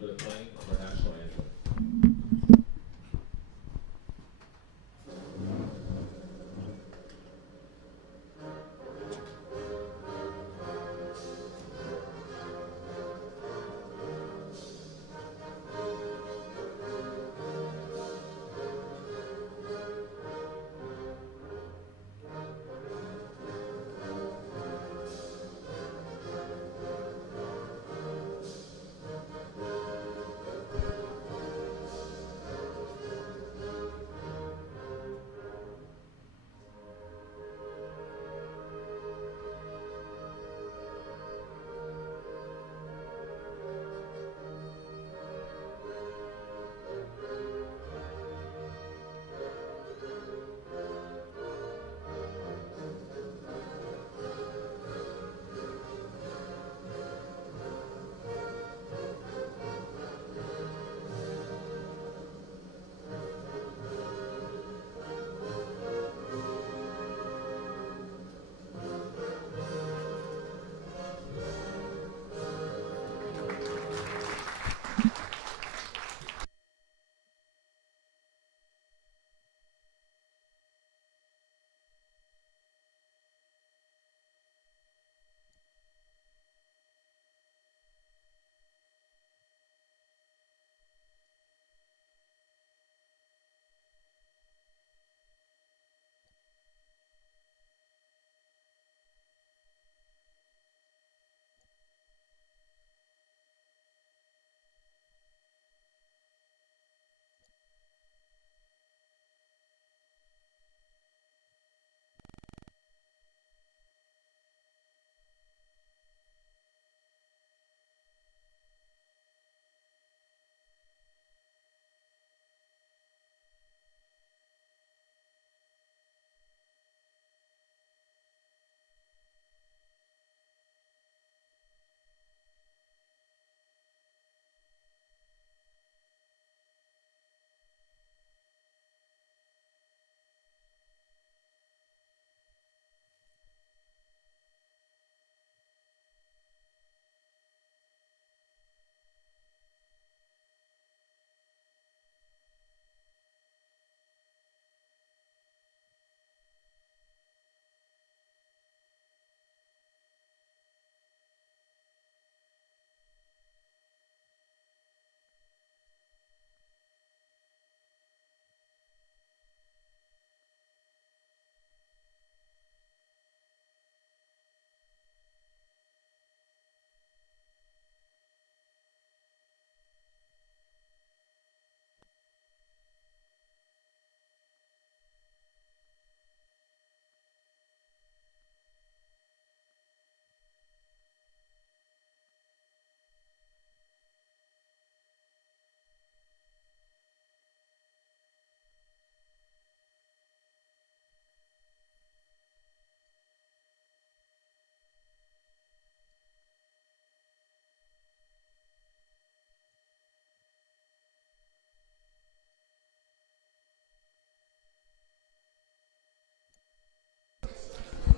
for playing our national anthem.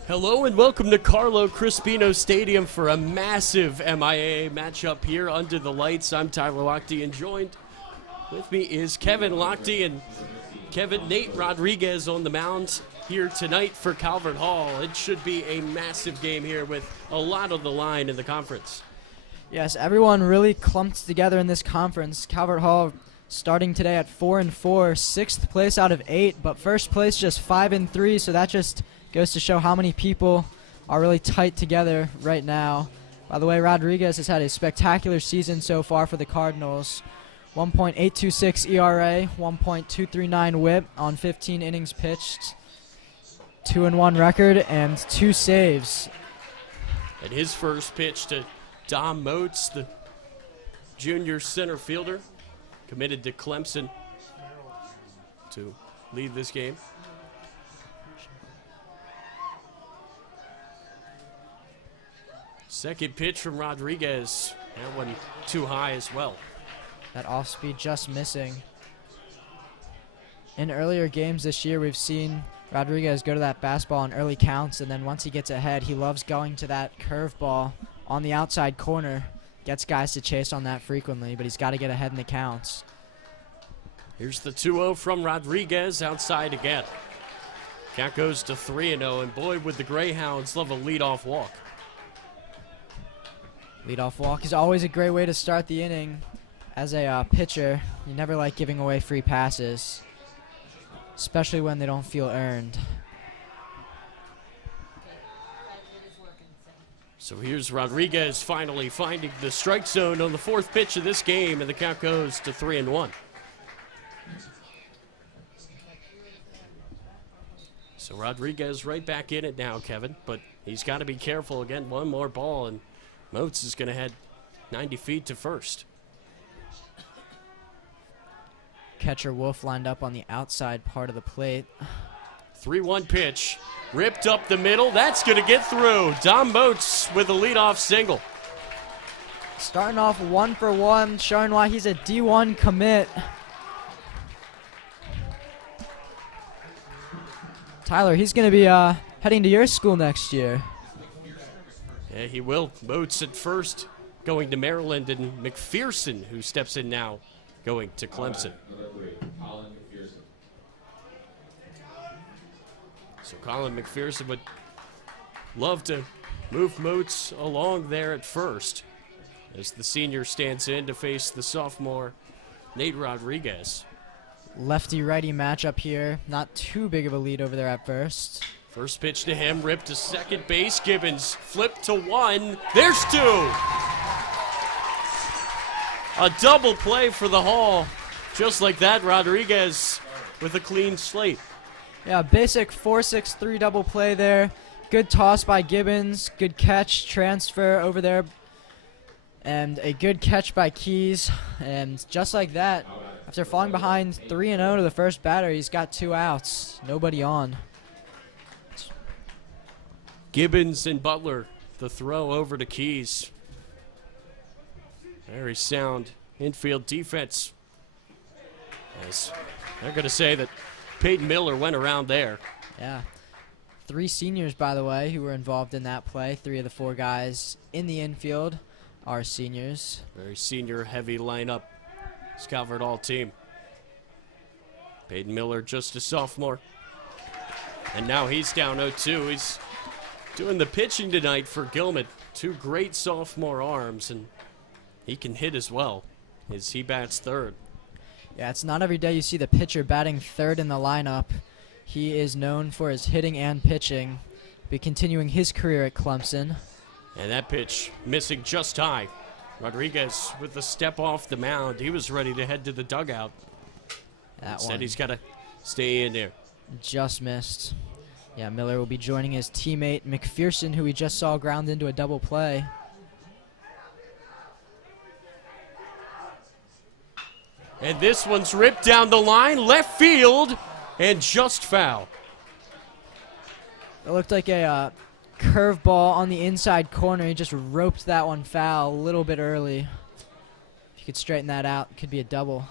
Hello and welcome to Carlo Crispino Stadium for a massive MIAA matchup here under the lights. I'm Tyler Lochte, and joined with me is Kevin Lochte. And Kevin, Nate Rodriguez on the mound here tonight for Calvert Hall. It should be a massive game here with a lot on the line in the conference. Yes, everyone really clumped together in this conference. Calvert Hall starting today at 4-4, sixth place out of 8, but first place just 5-3, so that just goes to show how many people are really tight together right now. By the way, Rodriguez has had a spectacular season so far for the Cardinals. 1.826 ERA, 1.239 WHIP on 15 innings pitched, 2-1 record, and 2 saves. And his first pitch to Dom Moats, the junior center fielder, committed to Clemson to lead this game. Second pitch from Rodriguez. That one too high as well. That off speed just missing. In earlier games this year, we've seen Rodriguez go to that fastball in early counts, and then once he gets ahead, he loves going to that curveball on the outside corner. gets guys to chase on that frequently, but he's got to get ahead in the counts. Here's the 2-0 from Rodriguez outside again. Count goes to 3-0, and boy, would the Greyhounds love a leadoff walk. Leadoff walk is always a great way to start the inning. As a pitcher, you never like giving away free passes, especially when they don't feel earned. So here's Rodriguez finally finding the strike zone on the fourth pitch of this game, and the count goes to 3-1. So Rodriguez right back in it now, Kevin, but he's got to be careful again. One more ball, and Moats is going to head 90 feet to first. Catcher Wolf lined up on the outside part of the plate. 3-1 pitch, ripped up the middle. That's going to get through. Dom Moats with a leadoff single. Starting off 1 for 1, showing why he's a D1 commit. Tyler, he's going to be heading to your school next year. Yeah, he will. Moats at first, going to Maryland, and McPherson, who steps in now, going to Clemson. So Colin McPherson would love to move Moats along there at first, as the senior stands in to face the sophomore Nate Rodriguez. Lefty-righty matchup here. Not too big of a lead over there at first. First pitch to him, ripped to second base. Gibbons flipped to 1. There's 2. A double play for the Hall. Just like that, Rodriguez with a clean slate. Yeah, basic 4-6-3 double play there. Good toss by Gibbons. Good catch, transfer over there. And a good catch by Keys. And just like that, after falling behind 3-0 to the first batter, he's got 2 outs. Nobody on. Gibbons and Butler, the throw over to Keys. Very sound infield defense. As they're going to say that Peyton Miller went around there. Yeah. 3 seniors, by the way, who were involved in that play. 3 of the 4 guys in the infield are seniors. Very senior-heavy lineup. Calvert Hall team. Peyton Miller, just a sophomore. And now he's down 0-2. He's doing the pitching tonight for Gilman. 2 great sophomore arms, and he can hit as well as he bats third. Yeah, it's not every day you see the pitcher batting third in the lineup. He is known for his hitting and pitching. Be continuing his career at Clemson. And that pitch missing just high. Rodriguez with the step off the mound. He was ready to head to the dugout. Instead, he's got to stay in there. Just missed. Yeah, Miller will be joining his teammate McPherson, who we just saw ground into a double play. And this one's ripped down the line, left field, and just foul. It looked like a curveball on the inside corner. He just roped that one foul a little bit early. If you could straighten that out, it could be a double.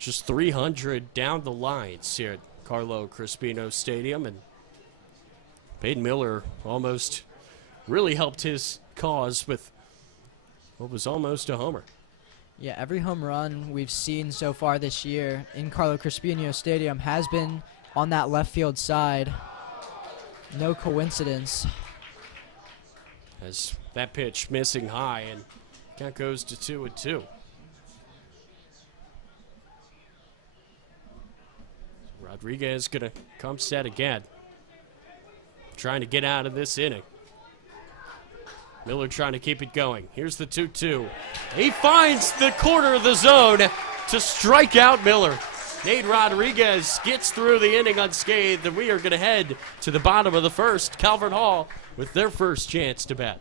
Just 300 down the lines here at Carlo Crispino Stadium, and Peyton Miller almost really helped his cause with what was almost a homer. Yeah, every home run we've seen so far this year in Carlo Crispino Stadium has been on that left field side. No coincidence. As that pitch missing high, and count goes to 2-2. Rodriguez gonna come set again, trying to get out of this inning. Miller trying to keep it going. Here's the 2-2. He finds the corner of the zone to strike out Miller. Nate Rodriguez gets through the inning unscathed, and we are going to head to the bottom of the first. Calvert Hall with their first chance to bat.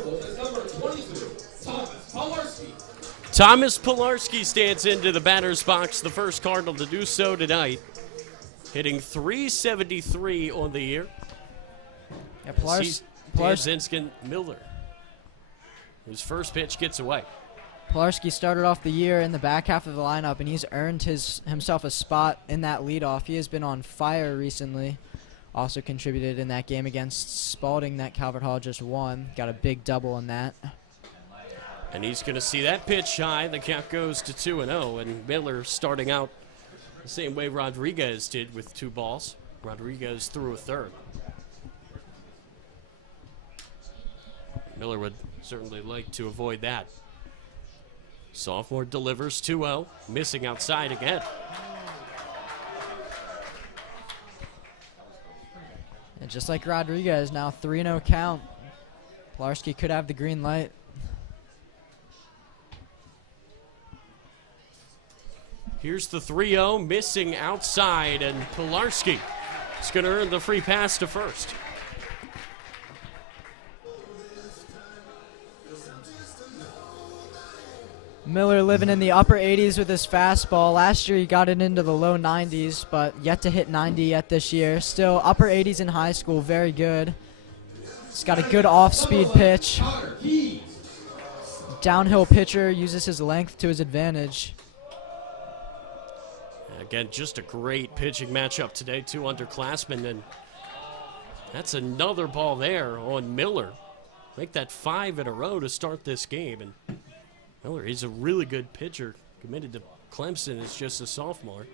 purple is number 22, Thomas Polarski. Thomas Pilarski stands into the batter's box, the first Cardinal to do so tonight. Hitting .373 on the year. Yeah, Zinskin Miller, whose first pitch gets away. Pilarski started off the year in the back half of the lineup, and he's earned himself a spot in that leadoff. He has been on fire recently. Also contributed in that game against Spalding that Calvert Hall just won. Got a big double on that. And he's going to see that pitch high. The count goes to 2-0, and Miller starting out the same way Rodriguez did with 2 balls. Rodriguez threw a third. Miller would certainly like to avoid that. Sophomore delivers 2-0, missing outside again. And just like Rodriguez, now 3-0 count. Pilarski could have the green light. Here's the 3-0, missing outside, and Pilarski is going to earn the free pass to first. Miller living in the upper 80s with his fastball. Last year he got it into the low 90s, but yet to hit 90 yet this year. Still upper 80s in high school, very good. He's got a good off-speed pitch. Downhill pitcher, uses his length to his advantage. Again, just a great pitching matchup today, 2 underclassmen, and that's another ball there on Miller. Make that 5 in a row to start this game. And Miller, he's a really good pitcher, committed to Clemson as just a sophomore.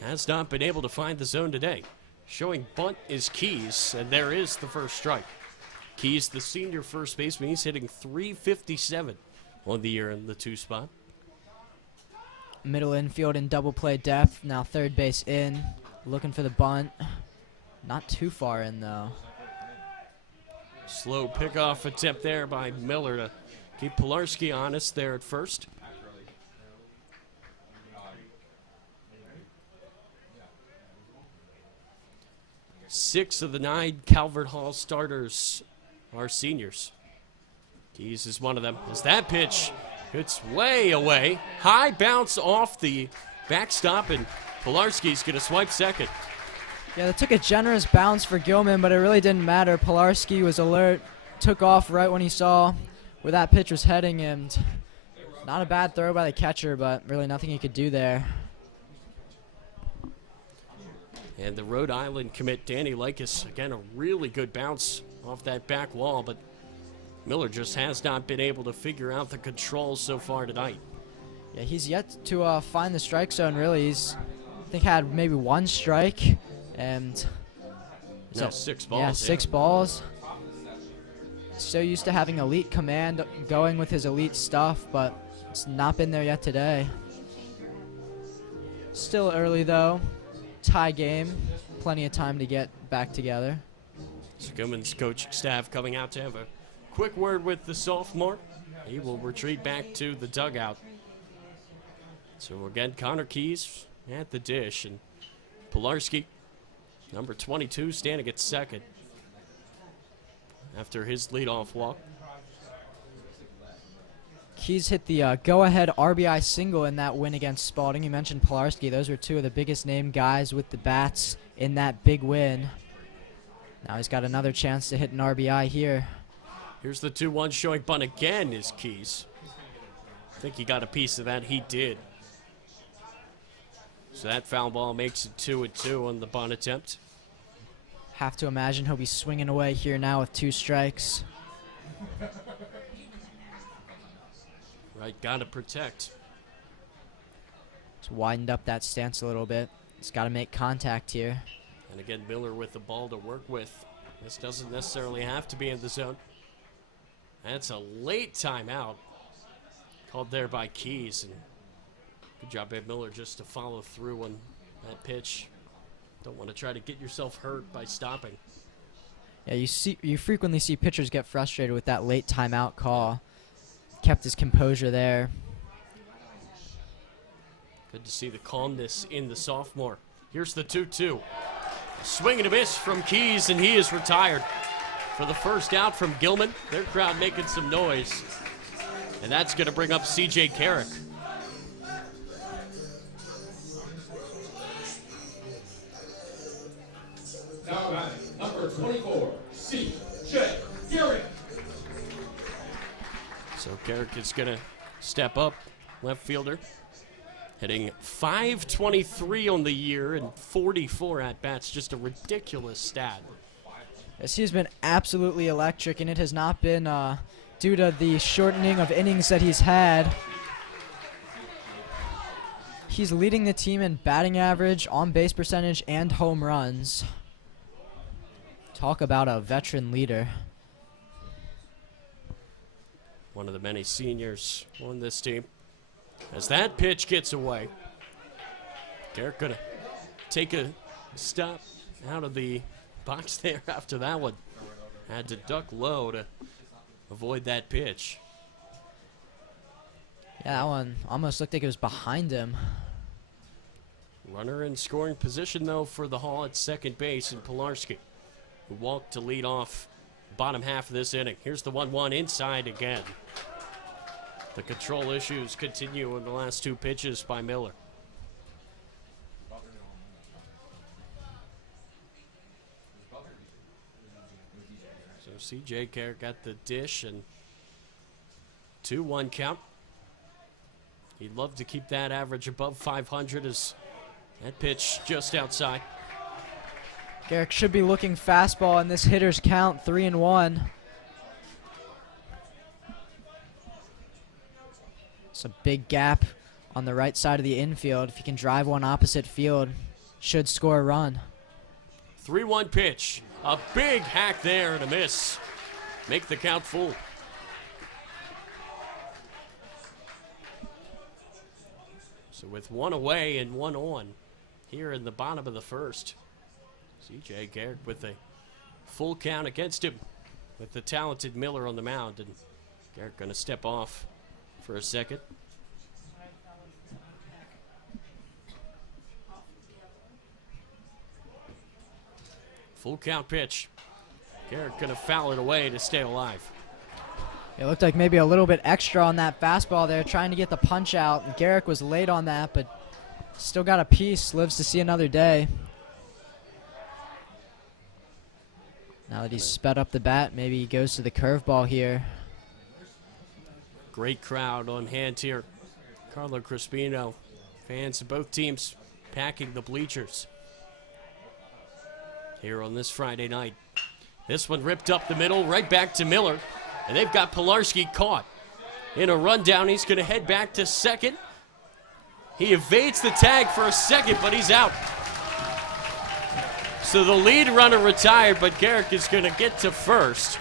Has not been able to find the zone today. Showing bunt is Keys, and there is the first strike. Keys, the senior first baseman, he's hitting .357 on the year in the 2 spot. Middle infield in double play depth. Now third base in. Looking for the bunt. Not too far in, though. Slow pickoff attempt there by Miller to keep Pilarski honest there at first. Six of the 9 Calvert Hall starters are seniors. Keys is one of them. As that pitch hits way away. High bounce off the backstop, and Pilarski's going to swipe second. Yeah, they took a generous bounce for Gilman, but it really didn't matter. Pilarski was alert, took off right when he saw where that pitch was heading, and not a bad throw by the catcher, but really nothing he could do there. And the Rhode Island commit, Danny Likas, again, a really good bounce off that back wall, but Miller just has not been able to figure out the controls so far tonight. Yeah, he's yet to find the strike zone, really. He's, I think, had maybe 1 strike, and... No, 6 balls. Yeah, 6 balls. So used to having elite command, going with his elite stuff, but it's not been there yet today. Still early, though. Tie game. Plenty of time to get back together. So Gilman's coaching staff coming out to have a quick word with the sophomore. He will retreat back to the dugout. So again, Connor Keys at the dish, and Pilarski, number 22, standing at second after his leadoff walk. Keys hit the go-ahead RBI single in that win against Spalding. You mentioned Pilarski. Those were 2 of the biggest name guys with the bats in that big win. Now he's got another chance to hit an RBI here. Here's the 2-1 showing bunt again is Keys. I think he got a piece of that. He did. So that foul ball makes it 2-2 on the bunt attempt. Have to imagine he'll be swinging away here now with 2 strikes. Right, gotta protect. He's widened up that stance a little bit. He's got to make contact here. And again, Miller with the ball to work with. This doesn't necessarily have to be in the zone. That's a late timeout called there by Keys. And good job by Miller just to follow through on that pitch. Don't want to try to get yourself hurt by stopping. Yeah, you frequently see pitchers get frustrated with that late timeout call. Kept his composure there. Good to see the calmness in the sophomore. Here's the 2-2. Swing and a miss from Keys, and he is retired. for the first out from Gilman. Their crowd making some noise. And that's going to bring up C.J. Carrick. Now batting, number 24, C.J. Carrick. So Carrick is going to step up, left fielder. Hitting .523 on the year and 44 at-bats. Just a ridiculous stat. Yes, he's been absolutely electric, and it has not been due to the shortening of innings that he's had. He's leading the team in batting average, on-base percentage, and home runs. Talk about a veteran leader. One of the many seniors on this team. As that pitch gets away, Garrett gonna take a stop out of the box there after that one. Had to duck low to avoid that pitch. Yeah, that one almost looked like it was behind him. Runner in scoring position, though, for the Hall at second base, and Pilarski, who walked to lead off bottom half of this inning. Here's the 1-1 inside again. The control issues continue in the last two pitches by Miller. So C.J. Carrick got the dish, and 2-1 count. He'd love to keep that average above 500 as that pitch just outside. Garrick should be looking fastball in this hitter's count, 3-1. It's a big gap on the right side of the infield. If you can drive one opposite field, should score a run. 3-1 pitch. A big hack there and a miss. Make the count full. So with one away and one on here in the bottom of the first, C.J. Garrick with a full count against him with the talented Miller on the mound. And Garrick going to step off for a second. Full count pitch. Garrick going to foul it away to stay alive. It looked like maybe a little bit extra on that fastball there, trying to get the punch out. And Garrick was late on that, but still got a piece, lives to see another day. Now that he's sped up the bat, maybe he goes to the curveball here. Great crowd on hand here. Carlo Crispino, fans of both teams packing the bleachers here on this Friday night. This one ripped up the middle, right back to Miller. And they've got Pilarski caught in a rundown. He's going to head back to second. He evades the tag for a second, but he's out. So the lead runner retired, but Garrick is going to get to first.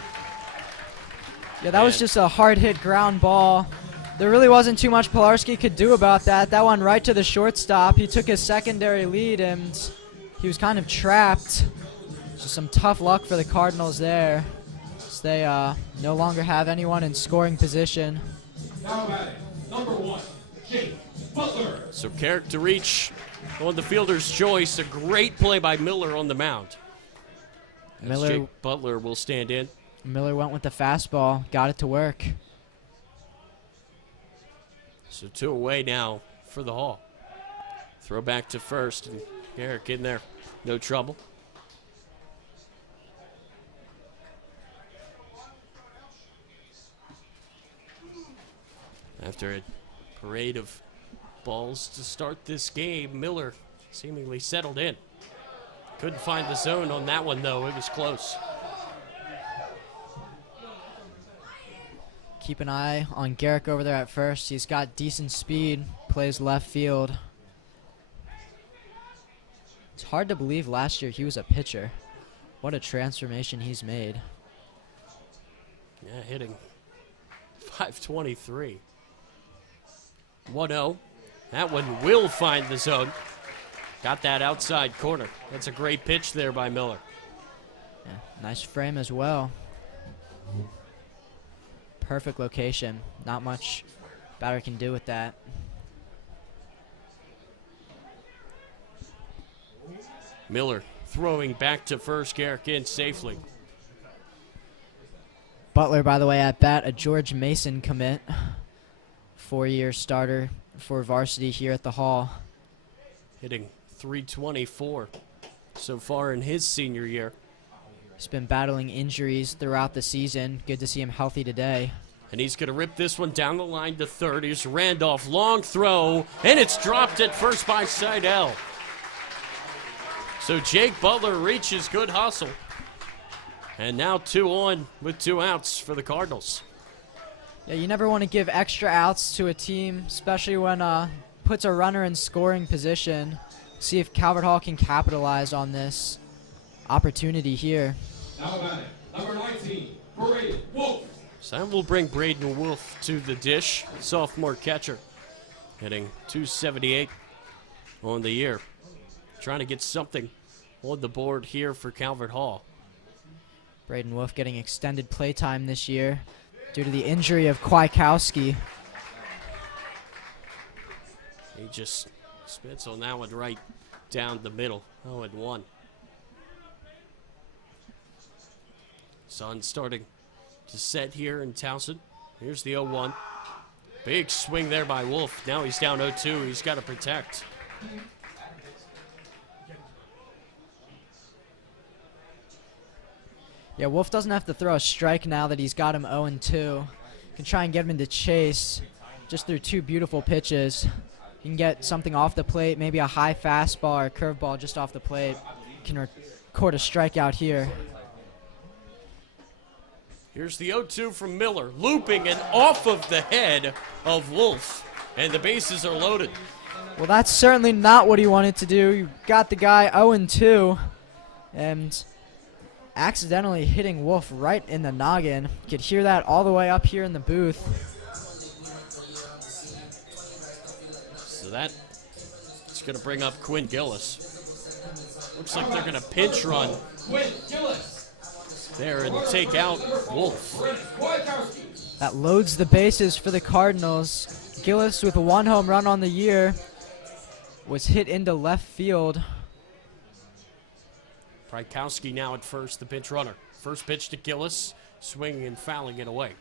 Yeah, that was just a hard-hit ground ball. There really wasn't too much Pilarski could do about that. That one right to the shortstop. He took his secondary lead, and he was kind of trapped. Just some tough luck for the Cardinals there. So they no longer have anyone in scoring position. Now batting, number 1, Jake Butler. So Carrick to reach on the fielder's choice. A great play by Miller on the mound. Jake Butler will stand in. Miller went with the fastball, got it to work. So 2 away now for the Hall. Throw back to first, and Garrick in there, no trouble. After a parade of balls to start this game, Miller seemingly settled in. Couldn't find the zone on that one, though. It was close. Keep an eye on Garrick over there at first. He's got decent speed, plays left field. It's hard to believe last year he was a pitcher. What a transformation he's made. Yeah, hitting .523. 1-0. That one will find the zone. Got that outside corner. That's a great pitch there by Miller. Yeah, nice frame as well. Perfect location. Not much batter can do with that. Miller throwing back to first. Garrick in safely. Butler, by the way, at bat, a George Mason commit. 4-year starter for Varsity here at the Hall. Hitting .324 so far in his senior year. He's been battling injuries throughout the season. Good to see him healthy today. And he's going to rip this one down the line to third. Here's Randolph, long throw, and it's dropped at first by Seidel. So Jake Butler reaches, good hustle. And now 2 on with 2 outs for the Cardinals. Yeah, you never want to give extra outs to a team, especially when puts a runner in scoring position. See if Calvert Hall can capitalize on this opportunity here. Now batting, number 19, Braden Wolf. So that will bring Braden Wolf to the dish, sophomore catcher. Hitting .278 on the year. Trying to get something on the board here for Calvert Hall. Braden Wolf getting extended playtime this year due to the injury of Kwiatkowski. He just spits on that one right down the middle. 0-1. Sun starting to set here in Towson. Here's the 0-1. Big swing there by Wolf. Now he's down 0-2. He's got to protect. Yeah, Wolf doesn't have to throw a strike now that he's got him 0-2. Can try and get him into chase just through 2 beautiful pitches. You can get something off the plate, maybe a high fastball or a curveball just off the plate. Can record a strikeout here. Here's the 0-2 from Miller, looping and off of the head of Wolf. And the bases are loaded. Well, that's certainly not what he wanted to do. You got the guy 0-2 and accidentally hitting Wolf right in the noggin. You could hear that all the way up here in the booth. So that is going to bring up Quinn Gillis. Looks like they're going to pinch run Quinn Gillis. there and take out Wolf. That loads the bases for the Cardinals. Gillis with 1 home run on the year was hit into left field. Kwiatkowski now at first, the pinch runner. First pitch to Gillis, swinging and fouling it away.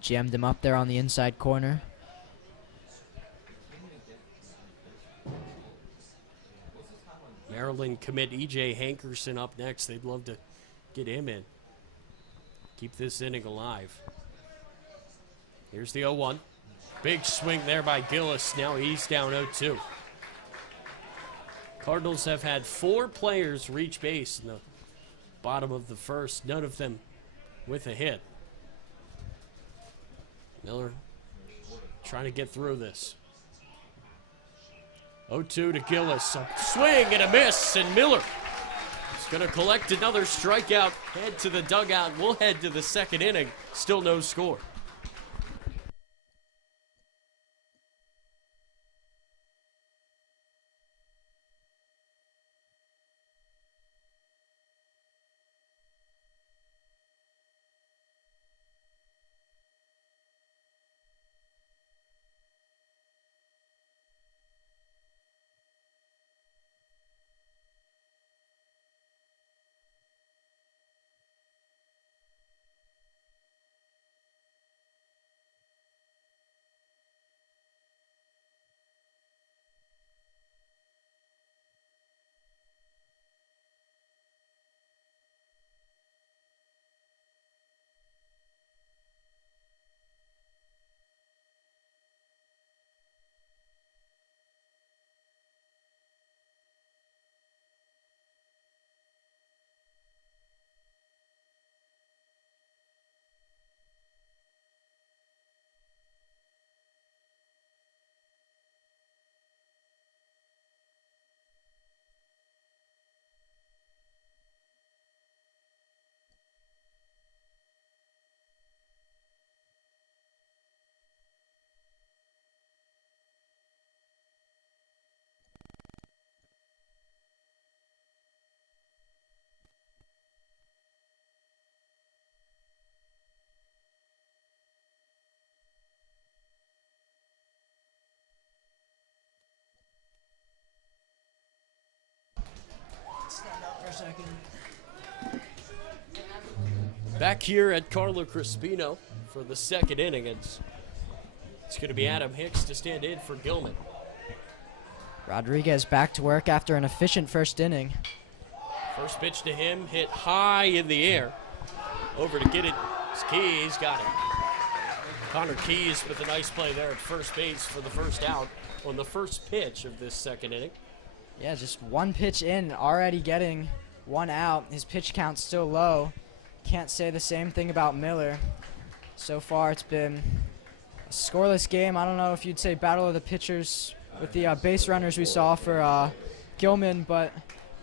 Jammed him up there on the inside corner. Maryland commit E.J. Hankerson up next. They'd love to get him in. Keep this inning alive. Here's the 0-1. Big swing there by Gillis. Now he's down 0-2. Cardinals have had 4 players reach base in the bottom of the first, none of them with a hit. Miller trying to get through this. 0-2 to Gillis. A swing and a miss, and Miller is going to collect another strikeout, head to the dugout. We'll head to the second inning. Still no score. Back here at Carlo Crispino for the second inning. It's going to be Adam Hicks to stand in for Gilman. Rodriguez back to work after an efficient first inning. First pitch to him, hit high in the air. Over to get it. Keys got it. Connor Keys with a nice play there at first base for the first out on the first pitch of this second inning. Yeah, just one pitch in, already getting one out. His pitch count's still low. Can't say the same thing about Miller. So far, it's been a scoreless game. I don't know if you'd say battle of the pitchers with the base runners we saw for Gilman, for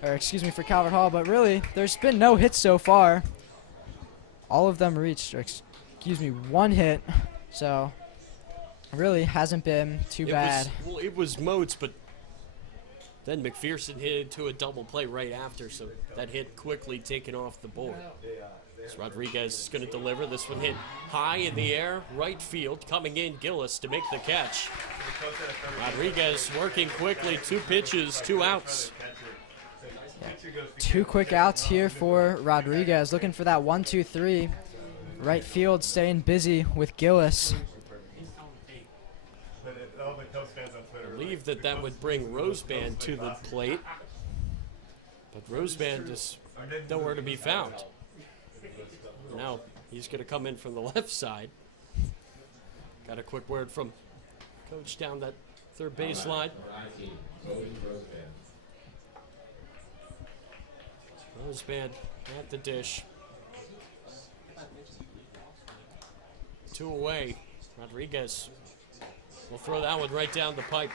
Calvert Hall. But really, there's been no hits so far. All of them reached, one hit. So, really hasn't been too bad. It was Moats, but then McPherson hit into a double play right after, so that hit quickly taken off the board. So Rodriguez is going to deliver. This one hit high in the air, right field. Coming in, Gillis to make the catch. Rodriguez working quickly. 2 pitches, 2 outs. Yeah. 2 quick outs here for Rodriguez. Looking for that 1-2-3. Right field staying busy with Gillis. I believe that would bring Roseband to the plate. But Roseband is nowhere to be found. Now he's going to come in from the left side. Got a quick word from coach down that third base line. Roseband at the dish. 2 away. Rodriguez will throw that one right down the pipe.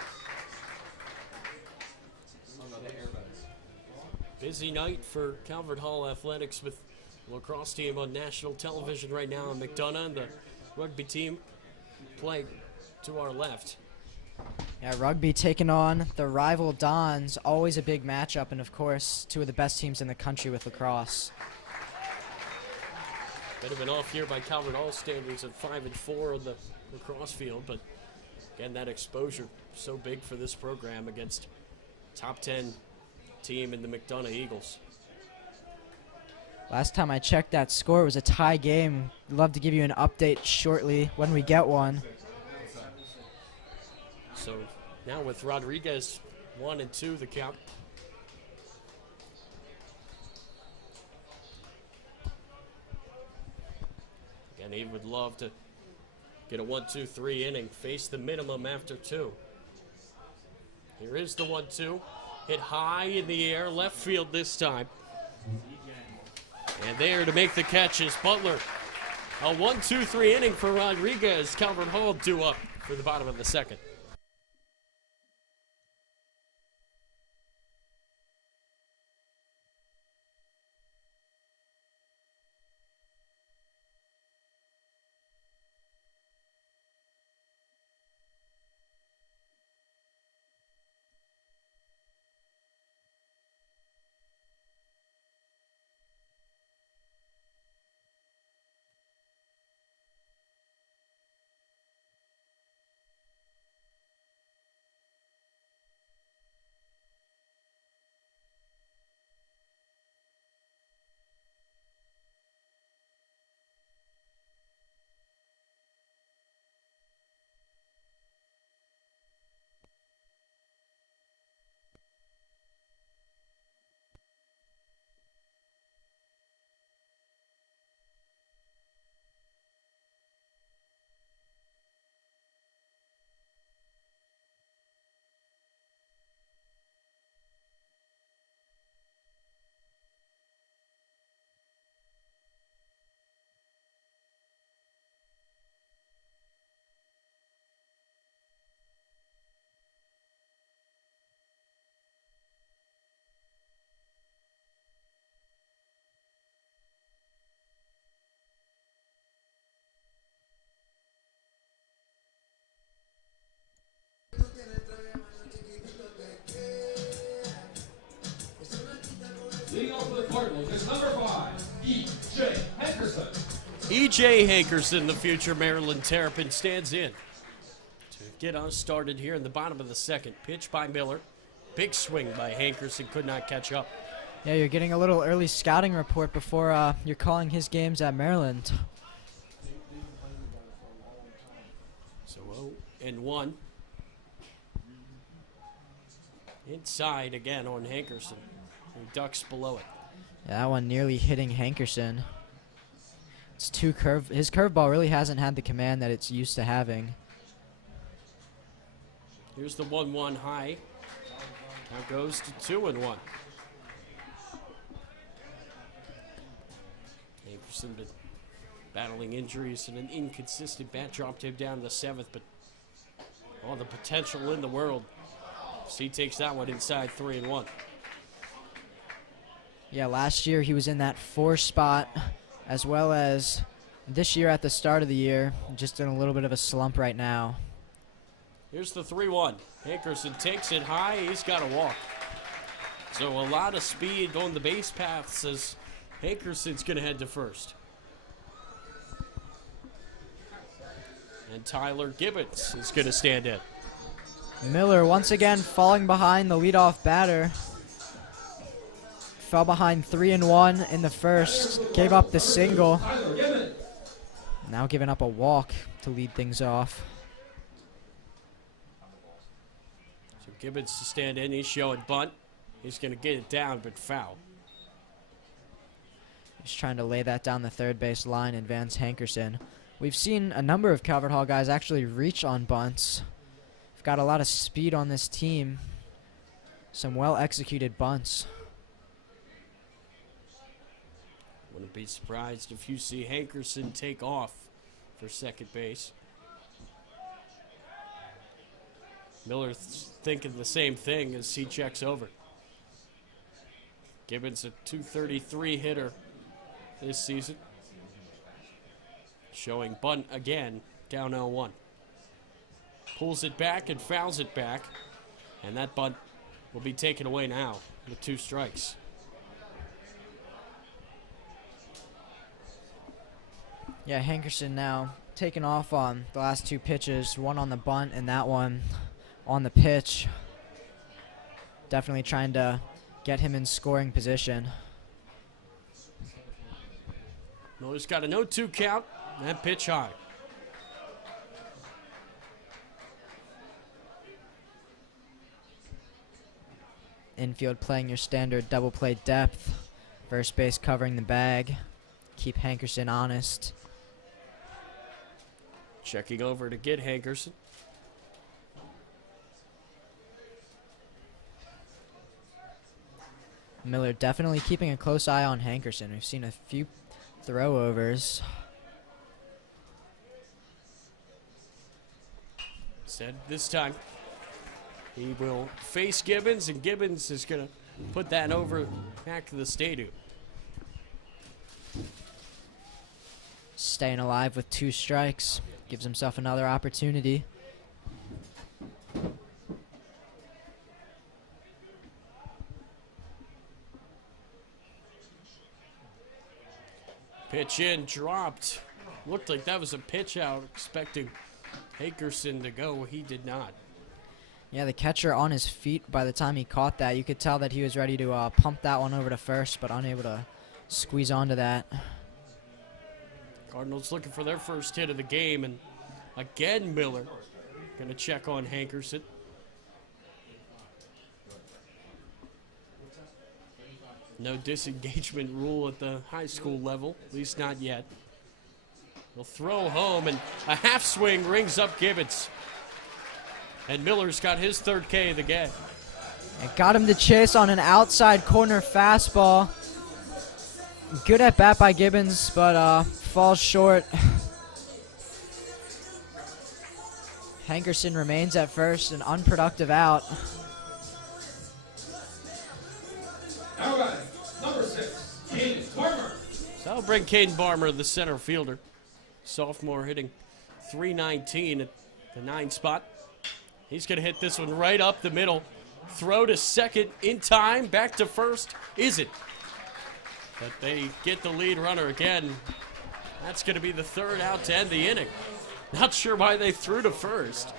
Busy night for Calvert Hall Athletics with the lacrosse team on national television right now in McDonough, and the rugby team play to our left. Yeah, rugby taking on the rival Dons. Always a big matchup, and of course, 2 of the best teams in the country with lacrosse. Bit of an off year by Calvert Hall standings at 5-4 on the lacrosse field, but again, that exposure so big for this program against top 10 team in the McDonough Eagles. Last time I checked that score was a tie game. Love to give you an update shortly when we get one. So now with Rodriguez 1-2 the count. Again, he would love to get a 1-2-3 inning, face the minimum after 2. Here is the 1-2. Hit high in the air, left field this time. And there to make the catch is Butler. A 1-2-3 inning for Rodriguez. Calvert Hall 2 up for the bottom of the second. Leading off for the Cardinals is number 5, E.J. Hankerson. E.J. Hankerson, the future Maryland Terrapin, stands in to get us started here in the bottom of the second. Pitch by Miller. Big swing by Hankerson, could not catch up. Yeah, you're getting a little early scouting report before you're calling his games at Maryland. So 0-1. Inside again on Hankerson. He ducks below it. Yeah, that one nearly hitting Hankerson. It's his curveball really hasn't had the command that it's used to having. Here's the 1-1 high. Now goes to 2-1. Hankerson been battling injuries and an inconsistent bat dropped him down to the 7th, but all the potential in the world. So he takes that one inside 3-1. Yeah, last year he was in that 4 spot, as well as this year at the start of the year, just in a little bit of a slump right now. Here's the 3-1. Hankerson takes it high. He's got to walk. So a lot of speed on the base paths as Hankerson's going to head to first. And Tyler Gibbons is going to stand in. Miller once again falling behind the leadoff batter. Fell behind 3-1 in the first. Gave up the single. Now giving up a walk to lead things off. So Gibbons to stand in. He's showing bunt. He's going to get it down, but foul. He's trying to lay that down the third base line and advance Hankerson. We've seen a number of Calvert Hall guys actually reach on bunts. We've got a lot of speed on this team. Some well-executed bunts. Wouldn't be surprised if you see Hankerson take off for second base. Miller thinking the same thing as he checks over. Gibbons a .233 hitter this season. Showing bunt again, down 0-1. Pulls it back and fouls it back. And that bunt will be taken away now with 2 strikes. Yeah, Hankerson now taking off on the last 2 pitches. One on the bunt and that one on the pitch. Definitely trying to get him in scoring position. Miller's got a 0-2 count. That pitch high. Infield playing your standard double play depth. First base covering the bag. Keep Hankerson honest. Checking over to get Hankerson. Miller definitely keeping a close eye on Hankerson. We've seen a few throwovers. Said this time he will face Gibbons, and Gibbons is going to put that over back to the stadium. Staying alive with 2 strikes. Gives himself another opportunity. Pitch in, dropped. Looked like that was a pitch out, expecting Hankerson to go. He did not. Yeah, the catcher on his feet by the time he caught that. You could tell that he was ready to pump that one over to first, but unable to squeeze onto that. Cardinals looking for their first hit of the game, and again Miller going to check on Hankerson. No disengagement rule at the high school level, at least not yet. They'll throw home, and a half swing rings up Gibbons. And Miller's got his 3rd K of the game. It got him to chase on an outside corner fastball. Good at bat by Gibbons, but falls short. Hankerson remains at first, an unproductive out. Now batting, number 6, Caden Farmer. So that'll bring Caden Barmer, the center fielder. Sophomore hitting .319 at the 9 spot. He's going to hit this one right up the middle. Throw to second in time. Back to first. Is it? But they get the lead runner again. That's going to be the 3rd out to end the inning. Not sure why they threw to first.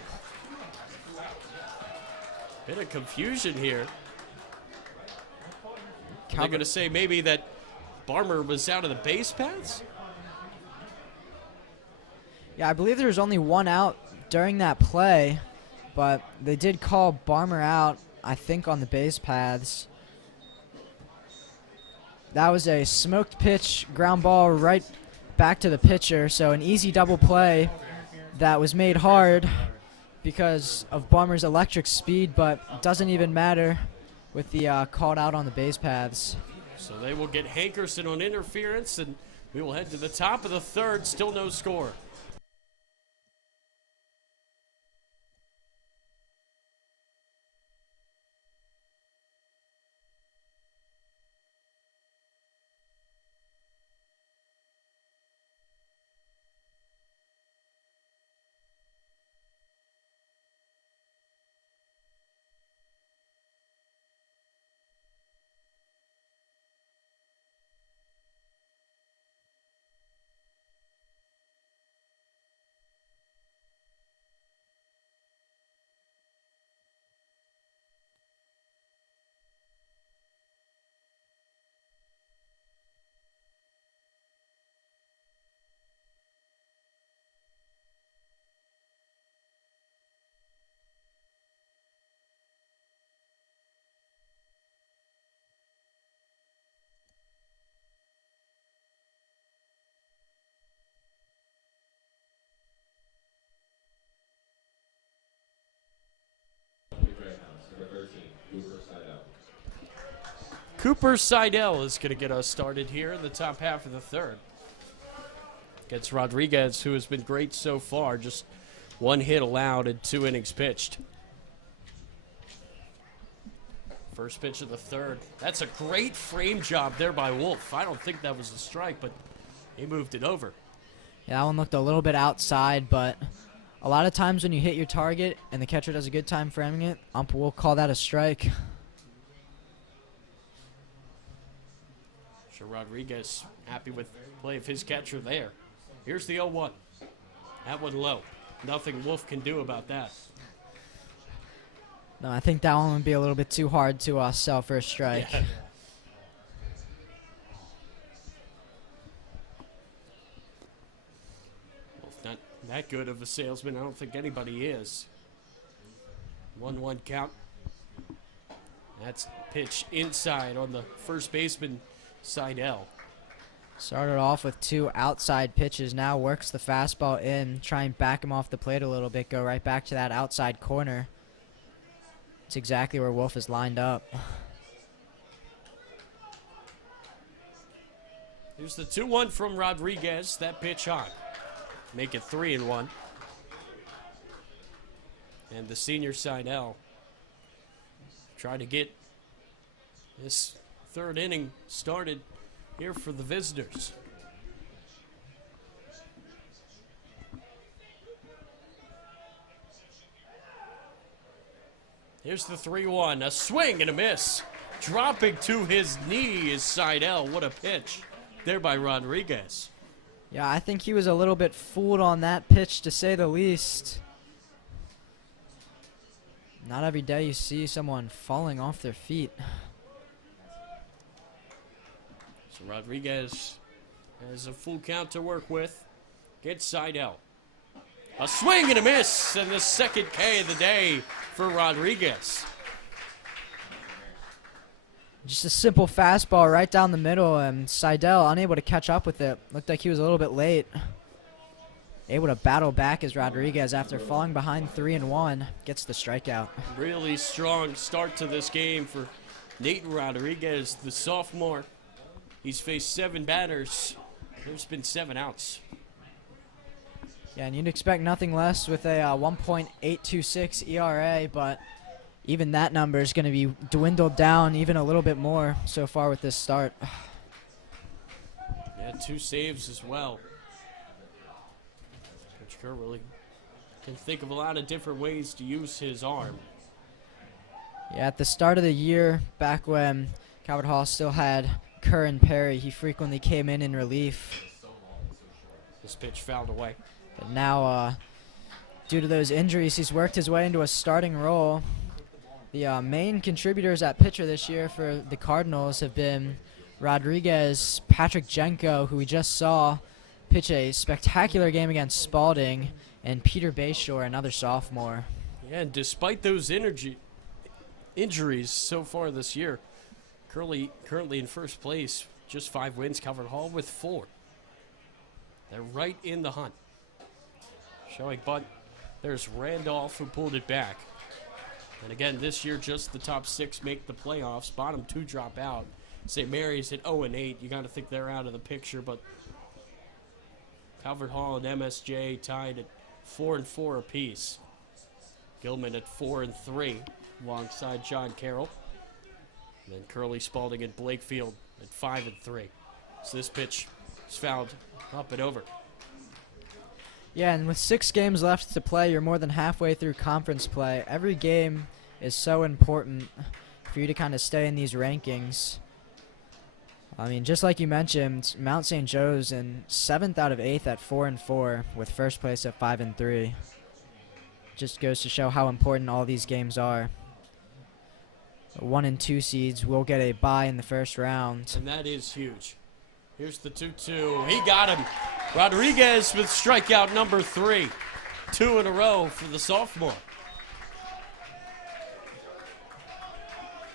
Bit of confusion here. Are they going to say maybe that Barmer was out of the base paths? Yeah, I believe there was only one out during that play, but they did call Barmer out, I think, on the base paths. That was a smoked pitch, ground ball right back to the pitcher, so an easy double play that was made hard because of Barmer's electric speed, but doesn't even matter with the called out on the base paths. So they will get Hankerson on interference, and we will head to the top of the third. Still no score. Cooper Seidel is going to get us started here in the top half of the third. Against Rodriguez, who has been great so far. Just one hit allowed and 2 innings pitched. First pitch of the third. That's a great frame job there by Wolf. I don't think that was a strike, but he moved it over. Yeah, that one looked a little bit outside, but a lot of times when you hit your target and the catcher does a good time framing it, ump will call that a strike. Sure, Rodriguez happy with the play of his catcher there. Here's the 0-1. That one low. Nothing Wolf can do about that. No, I think that one would be a little bit too hard to sell for a strike. Yeah. Wolf not that good of a salesman. I don't think anybody is. 1-1 count. That's pitch inside on the first baseman, Seidel. Started off with 2 outside pitches. Now works the fastball in. Try and back him off the plate a little bit. Go right back to that outside corner. It's exactly where Wolf is lined up. Here's the 2-1 from Rodriguez. That pitch hot. Make it 3-1. And the senior Seidel try to get this third inning started here for the visitors. Here's the 3-1. A swing and a miss. Dropping to his knee is Seidel. What a pitch there by Rodriguez. Yeah, I think he was a little bit fooled on that pitch, to say the least. Not every day you see someone falling off their feet. So Rodriguez has a full count to work with. Gets Seidel. A swing and a miss, and the second K of the day for Rodriguez. Just a simple fastball right down the middle, and Seidel unable to catch up with it. Looked like he was a little bit late. Able to battle back as Rodriguez, after falling behind 3-1, gets the strikeout. Really strong start to this game for Nathan Rodriguez, the sophomore. He's faced 7 batters. There's been 7 outs. Yeah, and you'd expect nothing less with a 1.826 ERA, but even that number is going to be dwindled down even a little bit more so far with this start. Yeah, 2 saves as well. Coach Kerr really can think of a lot of different ways to use his arm. Yeah, at the start of the year, back when Calvert Hall still had Kerr and Perry, he frequently came in relief. This pitch fouled away. But now, due to those injuries, he's worked his way into a starting role. The main contributors at pitcher this year for the Cardinals have been Rodriguez, Patrick Jenko, who we just saw pitch a spectacular game against Spalding, and Peter Bayshore, another sophomore. Yeah, and despite those injuries so far this year, currently in first place, just 5 wins, Calvert Hall with 4. They're right in the hunt. Showing bunt, there's Randolph who pulled it back. And again, this year, just the top 6 make the playoffs. Bottom 2 drop out. St. Mary's at 0-8. You got to think they're out of the picture, but Calvert Hall and MSJ tied at 4-4 apiece. Gilman at 4-3 alongside John Carroll. And then Curly Spalding and Blakefield at 5-3. So this pitch is fouled up and over. Yeah, and with 6 games left to play, you're more than halfway through conference play. Every game is so important for you to kind of stay in these rankings. I mean, just like you mentioned, Mount St. Joe's in 7th out of 8th at 4-4 with first place at 5-3. Just goes to show how important all these games are. 1 and 2 seeds will get a bye in the first round. And that is huge. Here's the 2-2. He got him. Rodriguez with strikeout number 3. 2 in a row for the sophomore.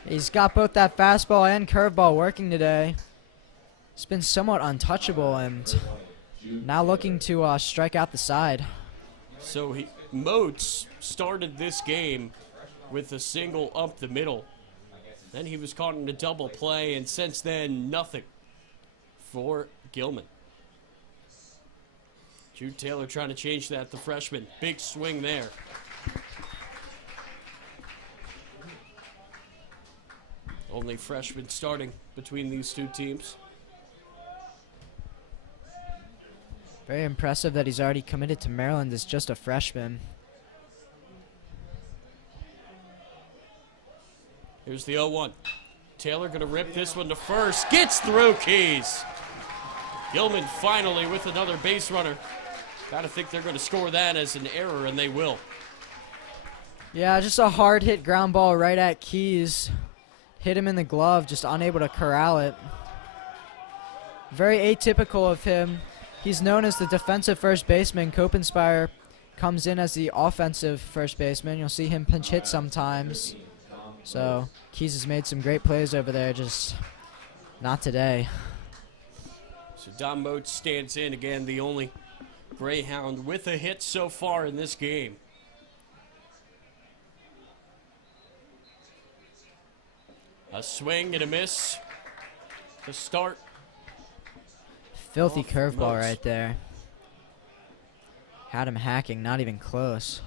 He's got both that fastball and curveball working today. He's been somewhat untouchable and now looking to strike out the side. So Moats started this game with a single up the middle. Then he was caught in a double play, and since then, nothing for Gilman. Jude Taylor trying to change that, the freshman. Big swing there. Only freshman starting between these two teams. Very impressive that he's already committed to Maryland as just a freshman. Here's the 0-1. Taylor going to rip this one to first. Gets through Keys. Gilman finally with another base runner. Got to think they're going to score that as an error, and they will. Yeah, just a hard hit ground ball right at Keys. Hit him in the glove, just unable to corral it. Very atypical of him. He's known as the defensive first baseman. Copenspire comes in as the offensive first baseman. You'll see him pinch hit sometimes. So Keys has made some great plays over there, just not today. So Don Moats stands in again, the only Greyhound with a hit so far in this game. A swing and a miss to start. Filthy curveball right there. Had him hacking, not even close.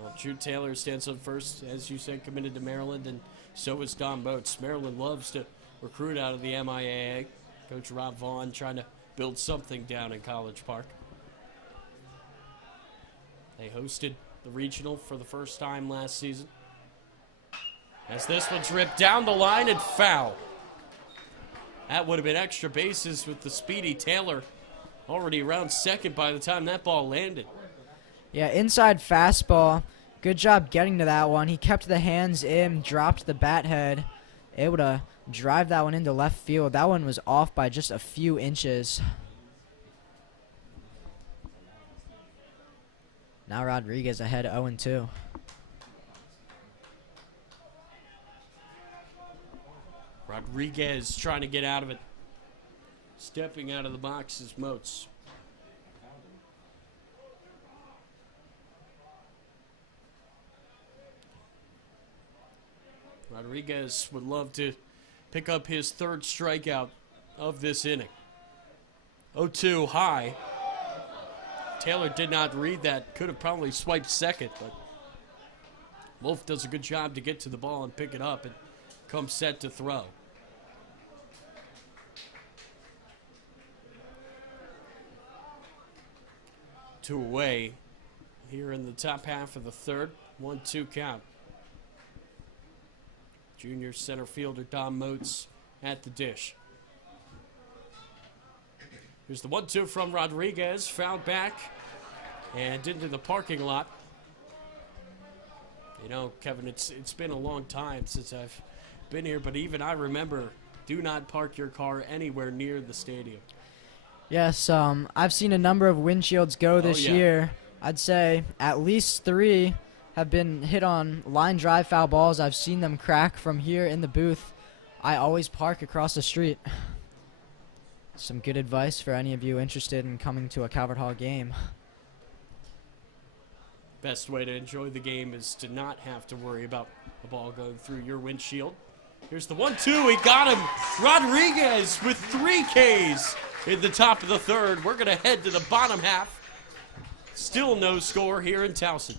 Well, Jude Taylor stands up first, as you said, committed to Maryland, and so is Don Moats. Maryland loves to recruit out of the MIAA. Coach Rob Vaughn trying to build something down in College Park. They hosted the regional for the first time last season. As this one's ripped down the line and foul. That would have been extra bases with the speedy Taylor already around second by the time that ball landed. Yeah, inside fastball. Good job getting to that one. He kept the hands in, dropped the bat head, able to drive that one into left field. That one was off by just a few inches. Now Rodriguez ahead 0-2. Rodriguez trying to get out of it. Stepping out of the box is Moats. Rodriguez would love to pick up his third strikeout of this inning. 0-2 high. Taylor did not read that. Could have probably swiped second, but Wolf does a good job to get to the ball and pick it up and come set to throw. Two away here in the top half of the third. 1-2 count. Junior center fielder Don Moats at the dish. Here's the 1-2 from Rodriguez. Fouled back and into the parking lot. You know, Kevin, it's been a long time since I've been here, but even I remember, do not park your car anywhere near the stadium. Yes, I've seen a number of windshields go this year. I'd say at least 3 have been hit on line drive foul balls. I've seen them crack from here in the booth. I always park across the street. Some good advice for any of you interested in coming to a Calvert Hall game. Best way to enjoy the game is to not have to worry about the ball going through your windshield. Here's the 1-2. He got him. Rodriguez with 3 Ks in the top of the third. We're going to head to the bottom half. Still no score here in Towson.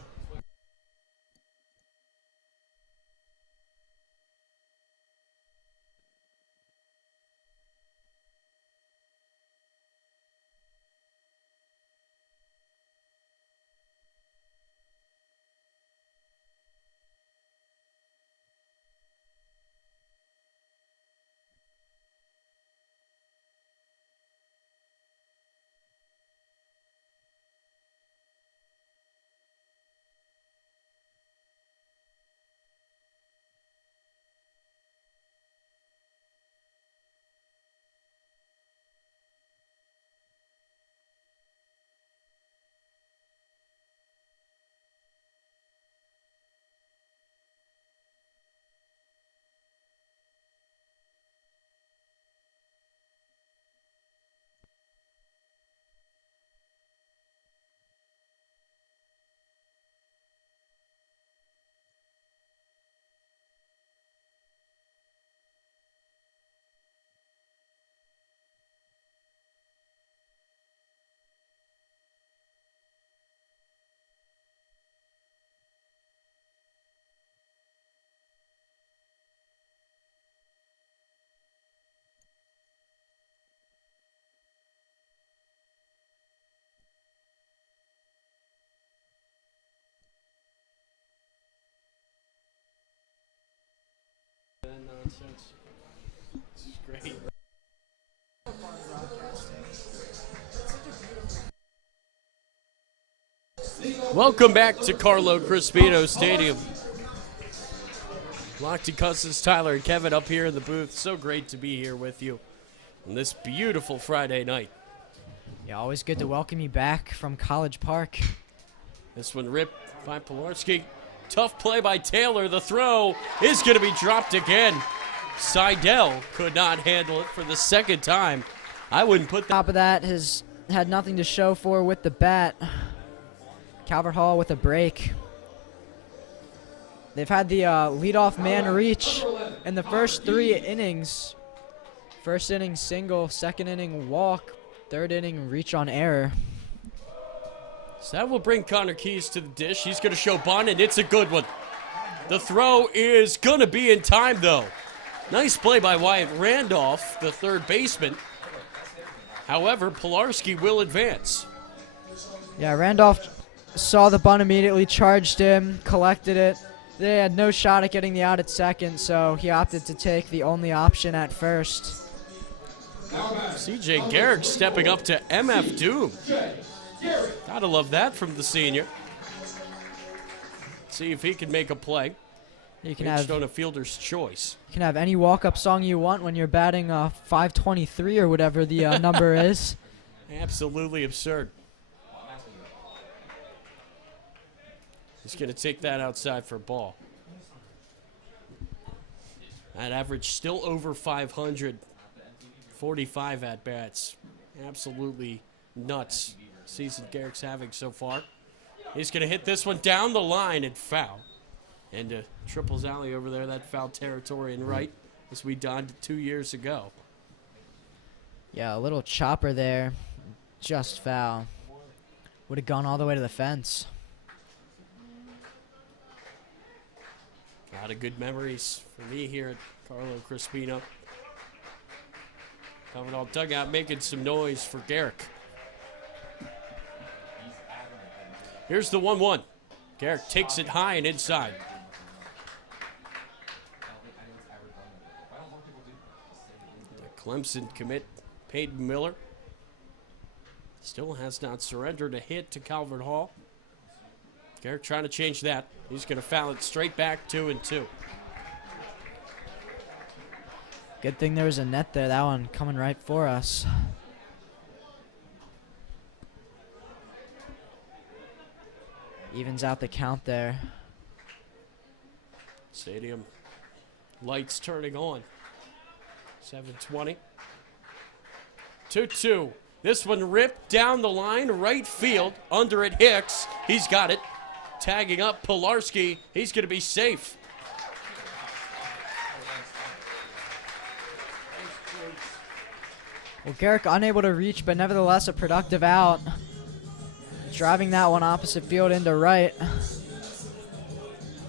Nonsense. This is great. Welcome back to Carlo Crispino Stadium. Lochte, Cousins, Tyler, and Kevin up here in the booth. So great to be here with you on this beautiful Friday night. Yeah, always good to welcome you back from College Park. This one ripped by Pilarski. Tough play by Taylor. The throw is going to be dropped again. Seidel could not handle it for the second time. I wouldn't put that. Top of that has had nothing to show for with the bat. Calvert Hall with a break. They've had the leadoff man reach in the first 3 innings. First inning single, second inning walk, third inning reach on error. So that will bring Connor Keys to the dish. He's going to show bunt, and it's a good one. The throw is going to be in time, though. Nice play by Wyatt Randolph, the third baseman. However, Pilarski will advance. Yeah, Randolph saw the bunt immediately, charged him, collected it. They had no shot at getting the out at second, so he opted to take the only option at first. CJ Garrick stepping up to MF Doom. Gotta love that from the senior. See if he can make a play. You can Reached have on a fielder's choice. You can have any walk-up song you want when you're batting 523 or whatever the number is. Absolutely absurd. He's going to take that outside for a ball. That average still over 500. 45 at-bats. Absolutely nuts season Garrick's having so far. He's going to hit this one down the line and foul. And triples alley over there, that foul territory and right, as we donned 2 years ago. Yeah, a little chopper there. Just foul. Would have gone all the way to the fence. A lot of good memories for me here at Carlo Crispino. Calvert Hall dugout making some noise for Garrick. Here's the 1-1. Garrick takes it high and inside. The Clemson commit, Peyton Miller, still has not surrendered a hit to Calvert Hall. Garrick trying to change that. He's going to foul it straight back, 2-2. Good thing there was a net there. That one coming right for us. Evens out the count there. Stadium lights turning on. 7:20. 2-2. This one ripped down the line, right field. Under it, Hicks. He's got it. Tagging up Pilarski. He's going to be safe. Well, Garrick unable to reach, but nevertheless a productive out. Driving that one opposite field into right.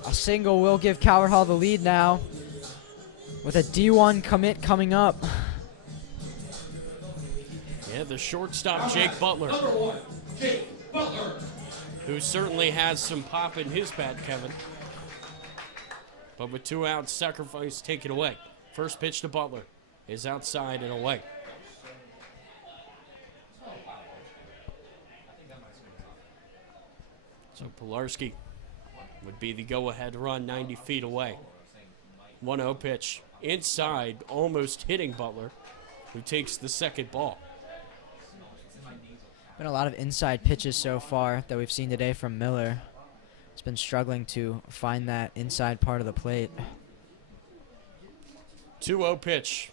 A single will give Calvert Hall the lead now, with a D1 commit coming up. Yeah, the shortstop, Jake Butler. Number 1, Jake Butler. Who certainly has some pop in his bat, Kevin. But with 2 outs, sacrifice taken away. First pitch to Butler is outside and away. So Pilarski would be the go-ahead run 90 feet away. 1-0 pitch inside, almost hitting Butler, who takes the second ball. Been a lot of inside pitches so far that we've seen today from Miller. He's been struggling to find that inside part of the plate. 2-0 pitch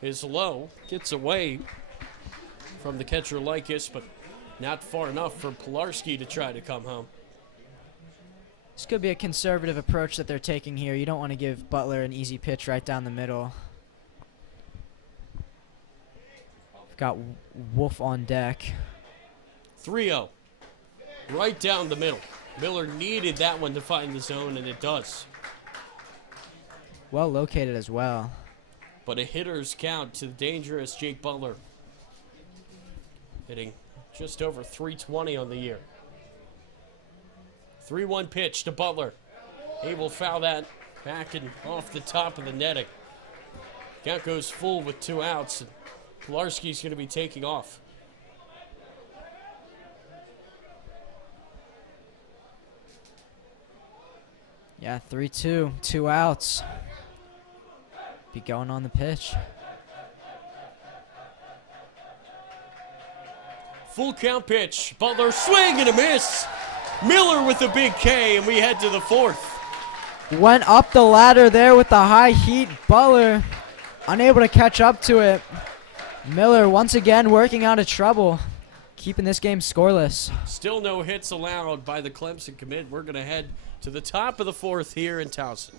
is low, gets away from the catcher Likas, but not far enough for Pilarski to try to come home. This could be a conservative approach that they're taking here. You don't want to give Butler an easy pitch right down the middle. We've got Wolf on deck. 3-0, right down the middle. Miller needed that one to find the zone, and it does. Well located as well. But a hitter's count to the dangerous Jake Butler. Hitting just over 320 on the year. 3-1 pitch to Butler. He will foul that back and off the top of the netting. Count goes full with 2 outs, and Pilarski's going to be taking off. Yeah, 3-2, 2 outs. Be going on the pitch. Full count pitch. Butler swing and a miss. Miller with a big K, and we head to the 4th. Went up the ladder there with the high heat. Butler unable to catch up to it. Miller once again working out of trouble, keeping this game scoreless. Still no hits allowed by the Clemson commit. We're going to head to the top of the 4th here in Towson.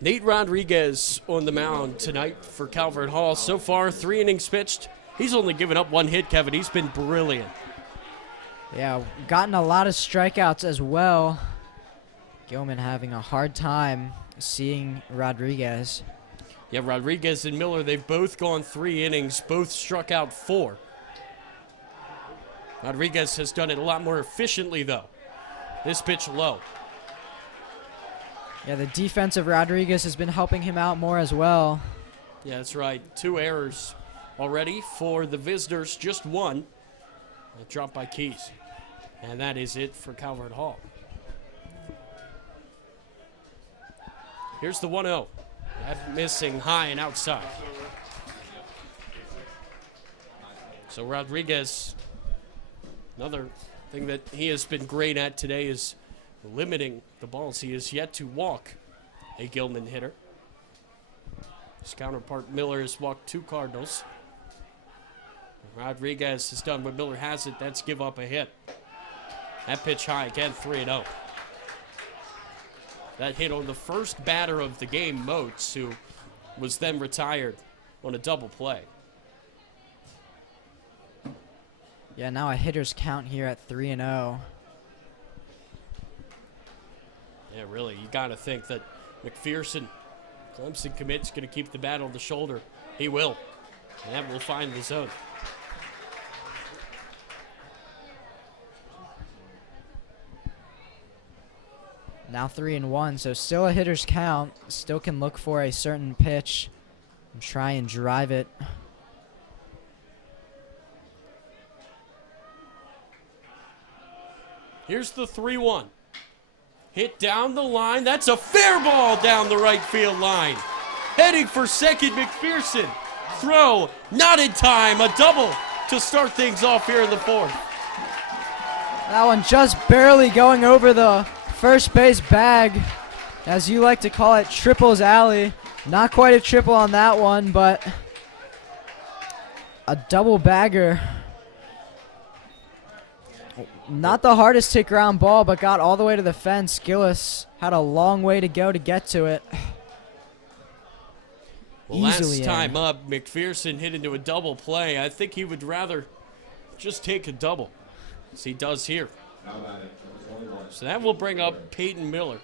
Nate Rodriguez on the mound tonight for Calvert Hall. So far, 3 innings pitched. He's only given up 1 hit, Kevin. He's been brilliant. Yeah, gotten a lot of strikeouts as well. Gilman having a hard time seeing Rodriguez. Yeah, Rodriguez and Miller, they've both gone 3 innings, both struck out 4. Rodriguez has done it a lot more efficiently, though. This pitch low. Yeah, the defense of Rodriguez has been helping him out more as well. Yeah, that's right. 2 errors already for the visitors, just 1. A drop by Keys. And that is it for Calvert Hall. Here's the 1-0. That missing high and outside. So Rodriguez, another thing that he has been great at today is limiting the balls. He has yet to walk a Gilman hitter. His counterpart Miller has walked 2 Cardinals. Rodriguez has done what Miller hasn't. That's give up a hit. That pitch high again, 3-0. That hit on the first batter of the game, Moats, who was then retired on a double play. Yeah, now a hitter's count here at 3-0. Yeah, really, you got to think that McPherson, Clemson commits, going to keep the bat on the shoulder. He will. And that will find the zone. Now 3-1, so still a hitter's count. Still can look for a certain pitch and try and drive it. Here's the 3-1. Hit down the line. That's a fair ball down the right field line. Heading for second, McPherson. Throw, not in time. A double to start things off here in the 4th. That one just barely going over the first base bag, as you like to call it, triples alley. Not quite a triple on that one, but a double bagger. Not the hardest hit ground ball, but got all the way to the fence. Gillis had a long way to go to get to it. Well, last time up, McPherson hit into a double play. I think he would rather just take a double, as he does here. So that will bring up Peyton Miller.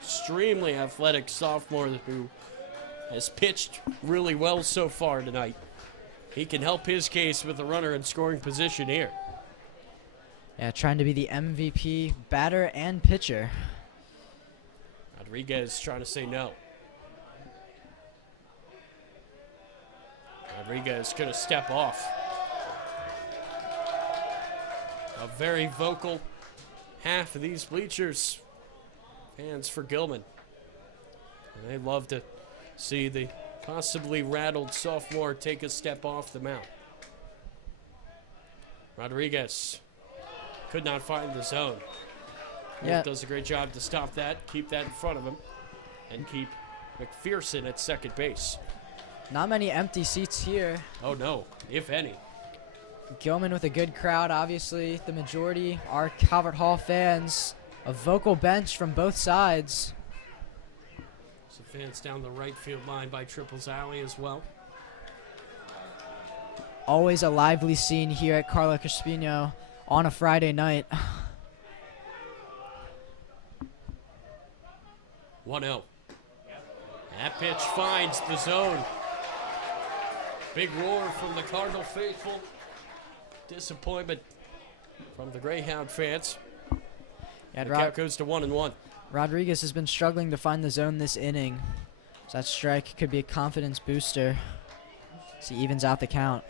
Extremely athletic sophomore who has pitched really well so far tonight. He can help his case with a runner in scoring position here. Yeah, trying to be the MVP batter and pitcher. Rodriguez trying to say no. Rodriguez going to step off. A very vocal half of these bleachers. Fans for Gilman. And they love to see the possibly rattled sophomore take a step off the mound. Rodriguez could not find the zone. Yeah. Does a great job to stop that, keep that in front of him, and keep McPherson at second base. Not many empty seats here. Oh no, if any. Gilman with a good crowd, obviously. The majority are Calvert Hall fans. A vocal bench from both sides. Some fans down the right field line by Triples Alley as well. Always a lively scene here at Carlo Crispino on a Friday night. 1-0. That pitch finds the zone. Big roar from the Cardinal faithful. Disappointment from the Greyhound fans. Yeah, The count goes to 1-1. Rodriguez has been struggling to find the zone this inning. So that strike could be a confidence booster. as he evens out the count.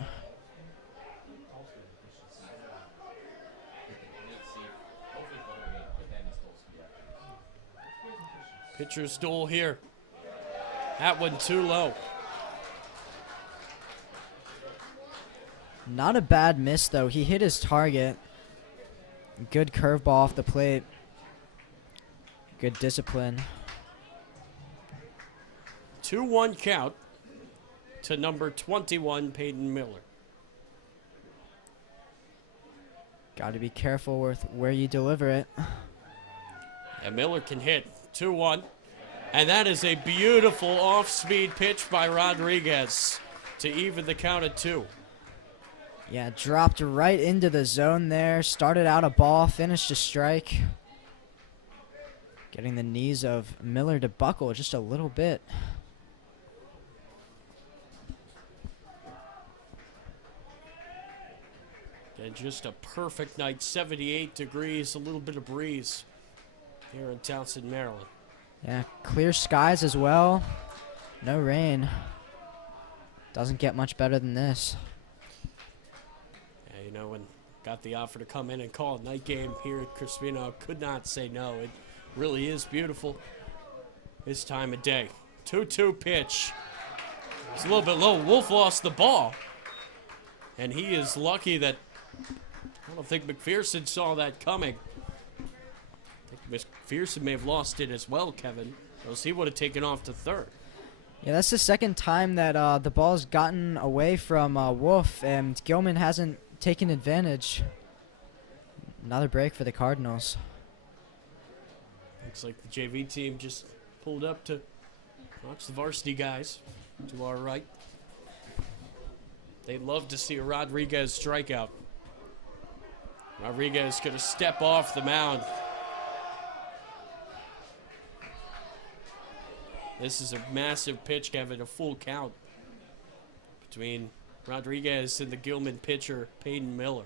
Pitcher's duel here. That one too low. Not a bad miss, though. He hit his target. Good curveball off the plate. Good discipline. 2-1 count to number 21, Peyton Miller. Got to be careful with where you deliver it. And Miller can hit 2-1. And that is a beautiful off-speed pitch by Rodriguez to even the count at 2. Yeah, dropped right into the zone there. Started out a ball, finished a strike. Getting the knees of Miller to buckle just a little bit. And just a perfect night, 78 degrees, a little bit of breeze here in Townsend, Maryland. Yeah, clear skies as well. No rain. Doesn't get much better than this. Yeah, you know, when got the offer to come in and call a night game here at Crispino, could not say no. It really is beautiful this time of day. 2-2 pitch. It's a little bit low. Wolf lost the ball. And he is lucky that I don't think McPherson saw that coming. I think McPherson may have lost it as well, Kevin. Else he would have taken off to third. Yeah, that's the second time that the ball's gotten away from Wolf, and Gilman hasn't taken advantage. Another break for the Cardinals. Looks like the JV team just pulled up to watch the varsity guys to our right. They'd love to see a Rodriguez strikeout. Rodriguez going to step off the mound. This is a massive pitch, Kevin, a full count between Rodriguez and the Gilman pitcher, Peyton Miller.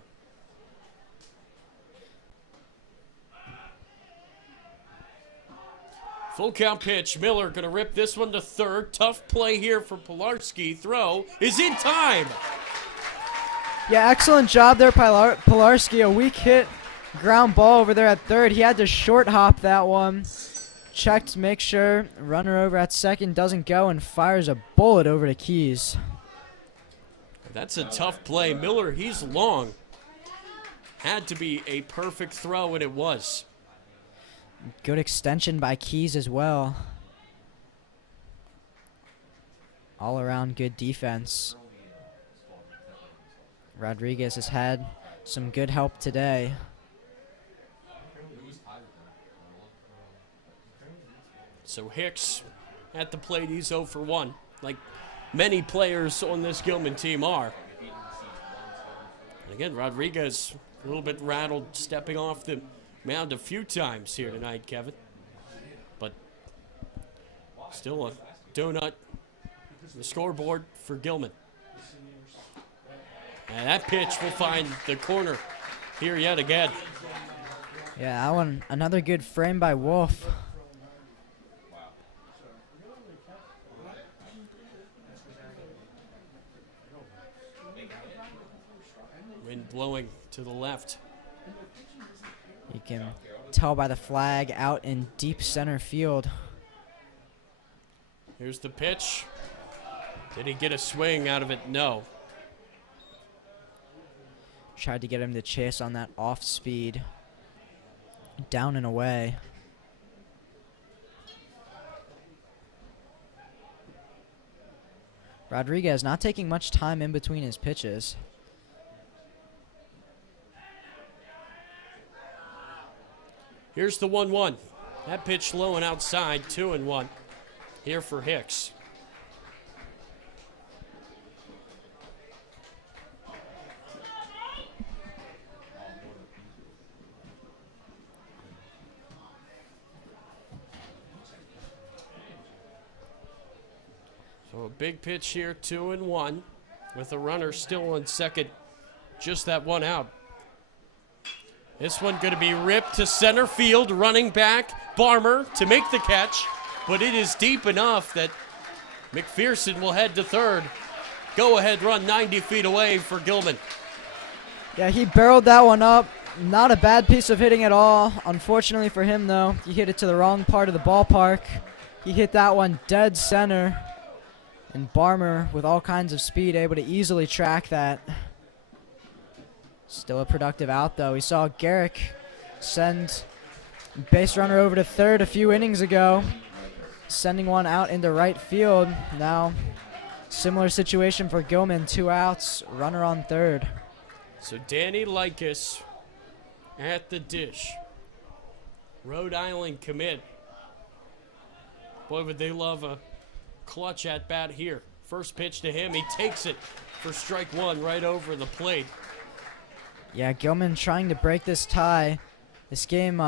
Full count pitch. Miller going to rip this one to third. Tough play here for Pilarski. Throw is in time. Yeah, excellent job there, Pilarski. A weak hit ground ball over there at third. He had to short hop that one. Checked to make sure. Runner over at second doesn't go and fires a bullet over to Keys. That's a tough play. Miller, he's long. Had to be a perfect throw, and it was. Good extension by Keys as well. All around good defense. Rodriguez has had some good help today. So Hicks at the plate, he's 0 for 1, like many players on this Gilman team are. And again, Rodriguez a little bit rattled, stepping off the mound a few times here tonight, Kevin. But still a donut on the scoreboard for Gilman. And that pitch will find the corner here yet again. Yeah, that one, another good frame by Wolf. Wind blowing to the left. You can tell by the flag out in deep center field. Here's the pitch. Did he get a swing out of it? No. Tried to get him to chase on that off speed. Down and away. Rodriguez not taking much time in between his pitches. Here's the 1-1. That pitch low and outside, 2-1 here for Hicks. So a big pitch here, 2-1, with the runner still on second. Just that one out. This one going to be ripped to center field, running back, Barmer to make the catch, but it is deep enough that McPherson will head to third. Go-ahead run 90 feet away for Gilman. Yeah, he barreled that one up. Not a bad piece of hitting at all. Unfortunately for him, though, he hit it to the wrong part of the ballpark. He hit that one dead center, and Barmer, with all kinds of speed, able to easily track that. Still a productive out, though. We saw Garrick send base runner over to third a few innings ago, sending one out into right field. Now, similar situation for Gilman, 2 outs, runner on third. So Danny Likas at the dish. Rhode Island commit. Boy, would they love a clutch at bat here. First pitch to him, he takes it for strike one right over the plate. Yeah, Gilman trying to break this tie. This game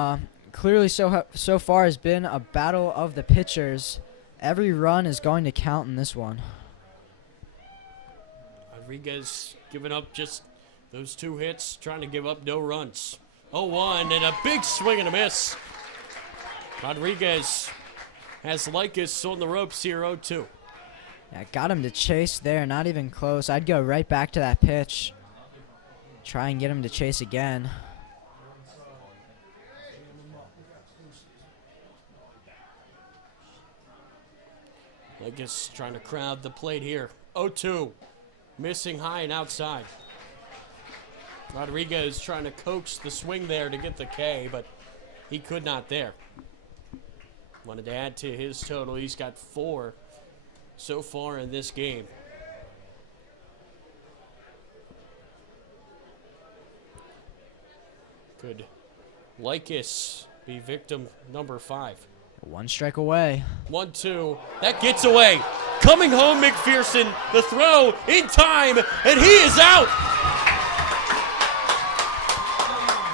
clearly so far has been a battle of the pitchers. Every run is going to count in this one. Rodriguez giving up just those 2 hits, trying to give up no runs. 0-1 and a big swing and a miss. Rodriguez has Likas on the ropes here, 0-2. Yeah, got him to chase there, not even close. I'd go right back to that pitch. Try and get him to chase again. Lucas trying to crowd the plate here. 0-2. Missing high and outside. Rodriguez trying to coax the swing there to get the K, but he could not there. Wanted to add to his total. He's got 4 so far in this game. Could Lycus be victim number 5? 1 strike away. 1-2. That gets away. Coming home, McPherson. The throw in time, and he is out.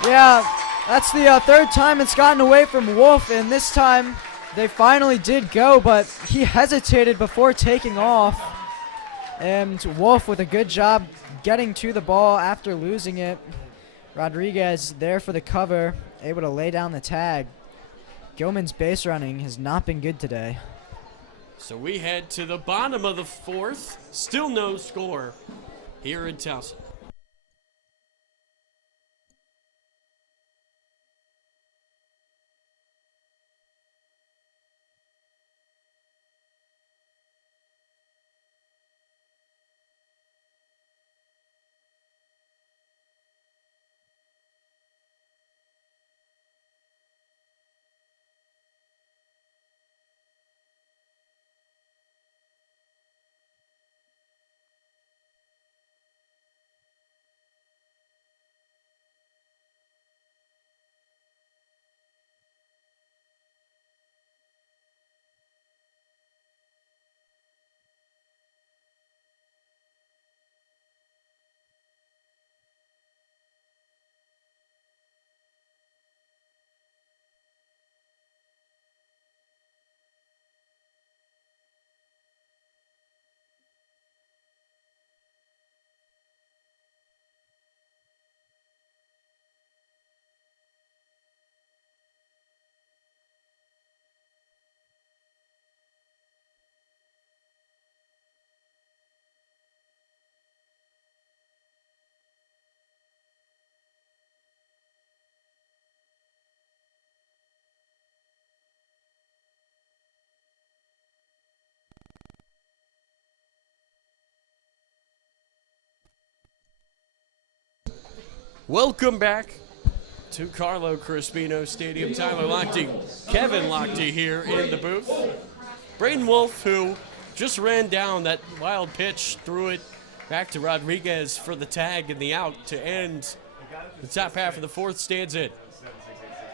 Yeah, that's the 3rd time it's gotten away from Wolf, and this time they finally did go, but he hesitated before taking off. And Wolf with a good job getting to the ball after losing it. Rodriguez there for the cover, able to lay down the tag. Gilman's base running has not been good today. So we head to the bottom of the 4th. Still no score here in Towson. Welcome back to Carlo Crispino Stadium. Tyler Lochte, Kevin Lochte here in the booth. Braden Wolf, who just ran down that wild pitch, threw it back to Rodriguez for the tag and the out to end the top half of the 4th, stands in.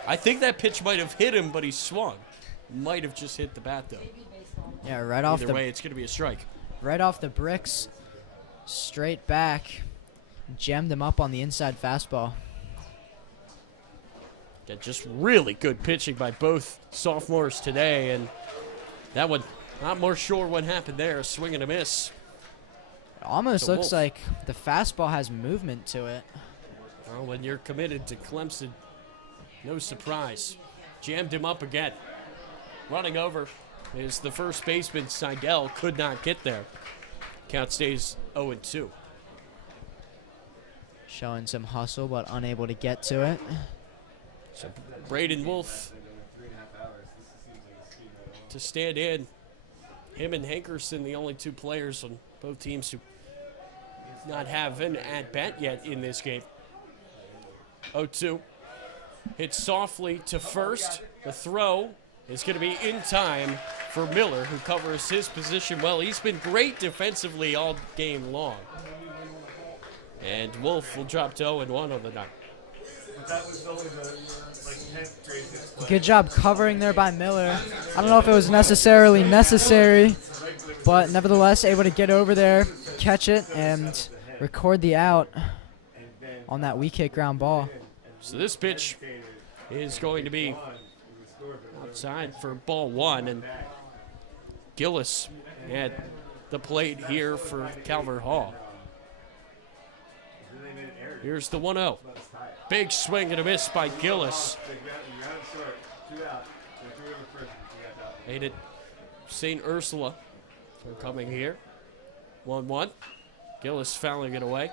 I think that pitch might have hit him, but he swung. Might have just hit the bat, though. Yeah, right off Either way, it's going to be a strike. Right off the bricks, straight back. Jammed him up on the inside fastball. Yeah, just really good pitching by both sophomores today, and that one, not more sure what happened there. A swing and a miss. It almost To looks Wolf. like the fastball has movement to it. Well, when you're committed to Clemson, no surprise. Jammed him up again. Running over is the first baseman, Seidel, could not get there. Count stays 0-2. Showing some hustle, but unable to get to it. So Braden Wolf to stand in. Him and Hankerson, the only 2 players on both teams who not have an at-bat yet in this game. 0-2. Hit softly to first. The throw is going to be in time for Miller, who covers his position well. He's been great defensively all game long. And Wolf will drop to 0-1 on the night. Good job covering there by Miller. I don't know if it was necessarily necessary, but nevertheless able to get over there, catch it, and record the out on that weak hit ground ball. So this pitch is going to be outside for ball 1, and Gillis at the plate here for Calvert Hall. Here's the 1-0. Big swing and a miss by Gillis. Made it St. Ursula So coming here. 1-1. Gillis fouling it away.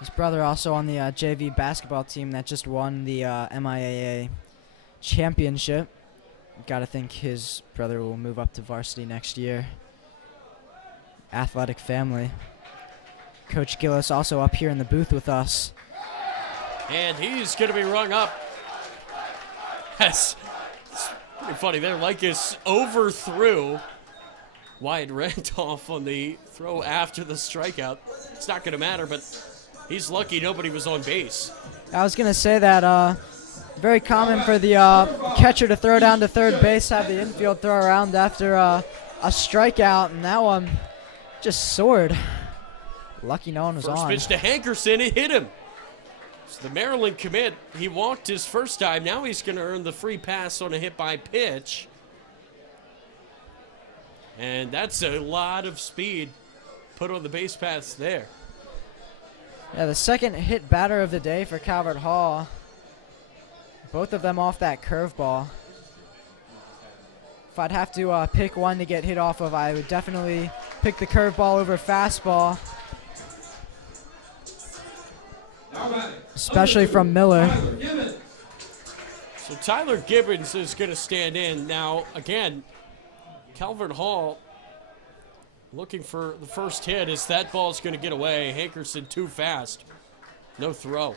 His brother also on the JV basketball team that just won the MIAA championship. Got to think his brother will move up to varsity next year. Athletic family. Coach Gillis also up here in the booth with us. And he's going to be rung up. That's pretty funny there. Lycus overthrew Wyatt Randolph on the throw after the strikeout. It's not going to matter, but he's lucky nobody was on base. I was going to say that very common for the catcher to throw down to third base, have the infield throw around after a strikeout, and that one just soared. Lucky no one was First on. pitch to Hankerson, it hit him. So the Maryland commit, he walked his first time. Now he's going to earn the free pass on a hit by pitch. And that's a lot of speed put on the base paths there. Yeah, the second hit batter of the day for Calvert Hall. Both of them off that curveball. If I'd have to pick one to get hit off of, I would definitely pick the curveball over fastball. Especially from Miller. So Tyler Gibbons is going to stand in. Now, again, Calvert Hall looking for the first hit as that ball's going to get away. Hankerson too fast. No throw.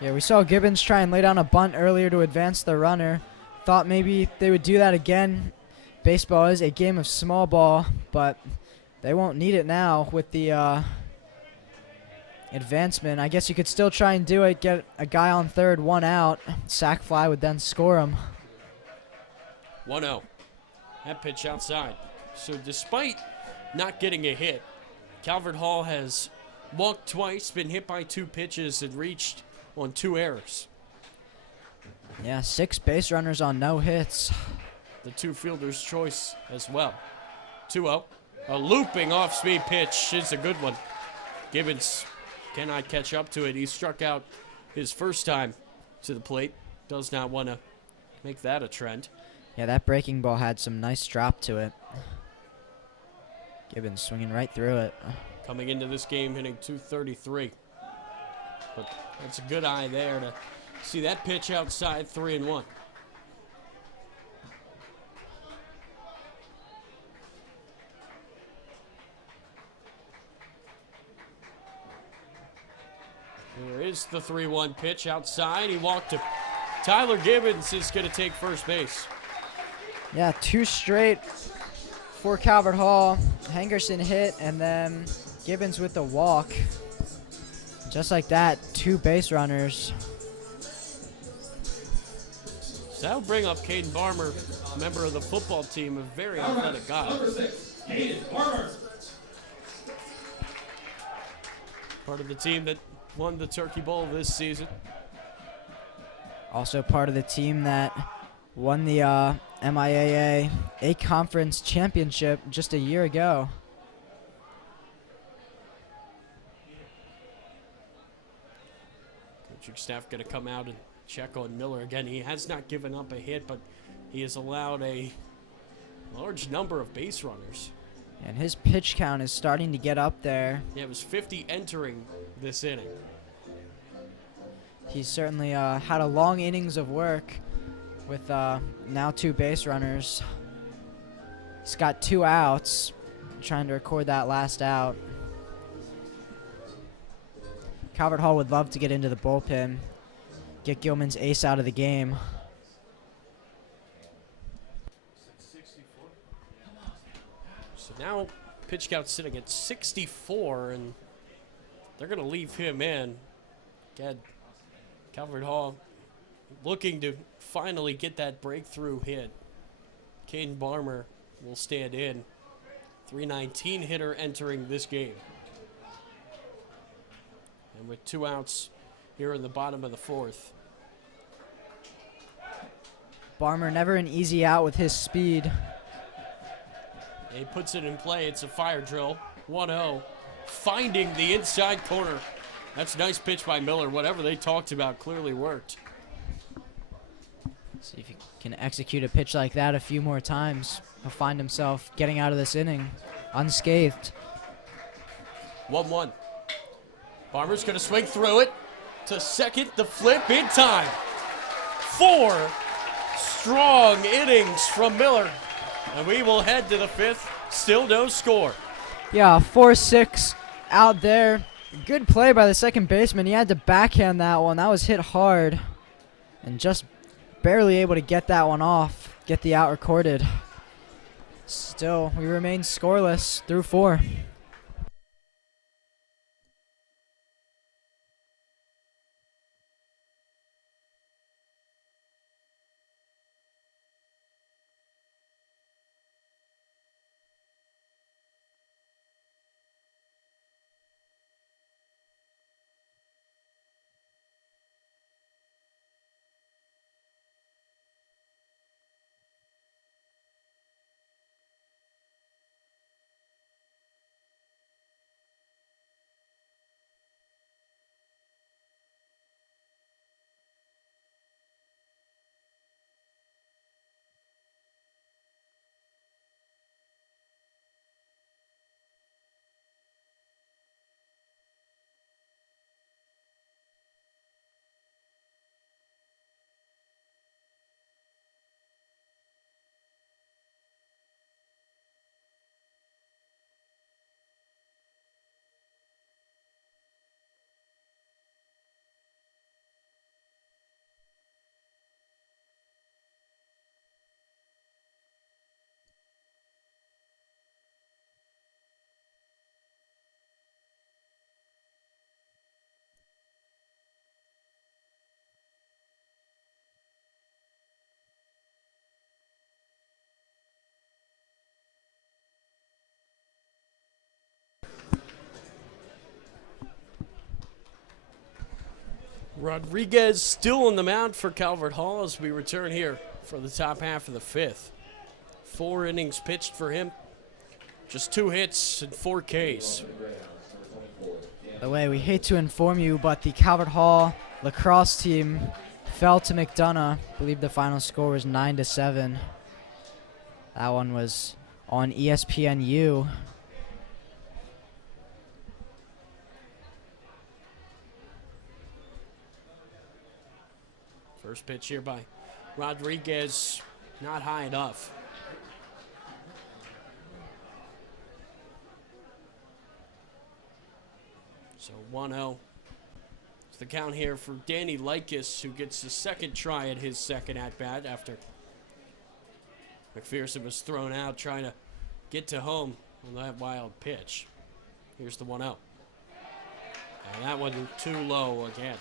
Yeah, we saw Gibbons try and lay down a bunt earlier to advance the runner. Thought maybe they would do that again. Baseball is a game of small ball, but they won't need it now with the advancement. I guess you could still try and do it, get a guy on third, one out. Sac fly would then score him. 1-0. That pitch outside. So despite not getting a hit, Calvert Hall has walked twice, been hit by 2 pitches, and reached on 2 errors. Yeah, 6 base runners on no hits. The 2 fielders' choice as well. 2-0. A looping off-speed pitch is a good one. Gibbons cannot catch up to it. He struck out his first time to the plate. Does not want to make that a trend. Yeah, that breaking ball had some nice drop to it. Gibbons swinging right through it. Coming into this game hitting .233. But that's a good eye there to see that pitch outside, 3-1. There is the 3-1 pitch outside. He walked to Tyler Gibbons is going to take first base. Yeah, 2 straight for Calvert Hall. Hankerson hit, and then Gibbons with the walk. Just like that, 2 base runners. So that'll bring up Caden Barmer, a member of the football team, a very athletic guy. Number 6, Caden Barmer. Part of the team that won the Turkey Bowl this season. Also part of the team that won the MIAA A-Conference Championship just a year ago. Coaching staff going to come out and check on Miller again. He has not given up a hit, but he has allowed a large number of base runners. And his pitch count is starting to get up there. Yeah, it was 50 entering this inning. He's certainly had a long innings of work with now 2 base runners. He's got 2 outs, trying to record that last out. Calvert Hall would love to get into the bullpen, get Gilman's ace out of the game. So now pitch count sitting at 64, and they're going to leave him in. Again, Calvert Hall looking to finally get that breakthrough hit. Caden Barmer will stand in. .319 hitter entering this game. And with 2 outs here in the bottom of the 4th. Barmer never an easy out with his speed. And he puts it in play. It's a fire drill. 1-0. Finding the inside corner. That's a nice pitch by Miller. Whatever they talked about clearly worked. See if you can execute a pitch like that a few more times. he'll find himself getting out of this inning unscathed. 1-1. Farmer's going to swing through it to second, the flip in time. 4 strong innings from Miller. And we will head to the 5th. Still no score. Yeah, 4-6 out there. Good play by the second baseman. He had to backhand that one. That was hit hard. And just barely able to get that one off. Get the out recorded. Still, we remain scoreless through 4. Rodriguez still on the mound for Calvert Hall as we return here for the top half of the 5th. 4 innings pitched for him. Just 2 hits and 4 Ks. By the way, we hate to inform you, but the Calvert Hall lacrosse team fell to McDonough. I believe the final score was 9-7. That one was on ESPNU. First pitch here by Rodriguez, not high enough. So 1-0. It's the count here for Danny Likas, who gets the second try at his second at-bat after McPherson was thrown out trying to get to home on that wild pitch. Here's the 1-0. And that one too low again.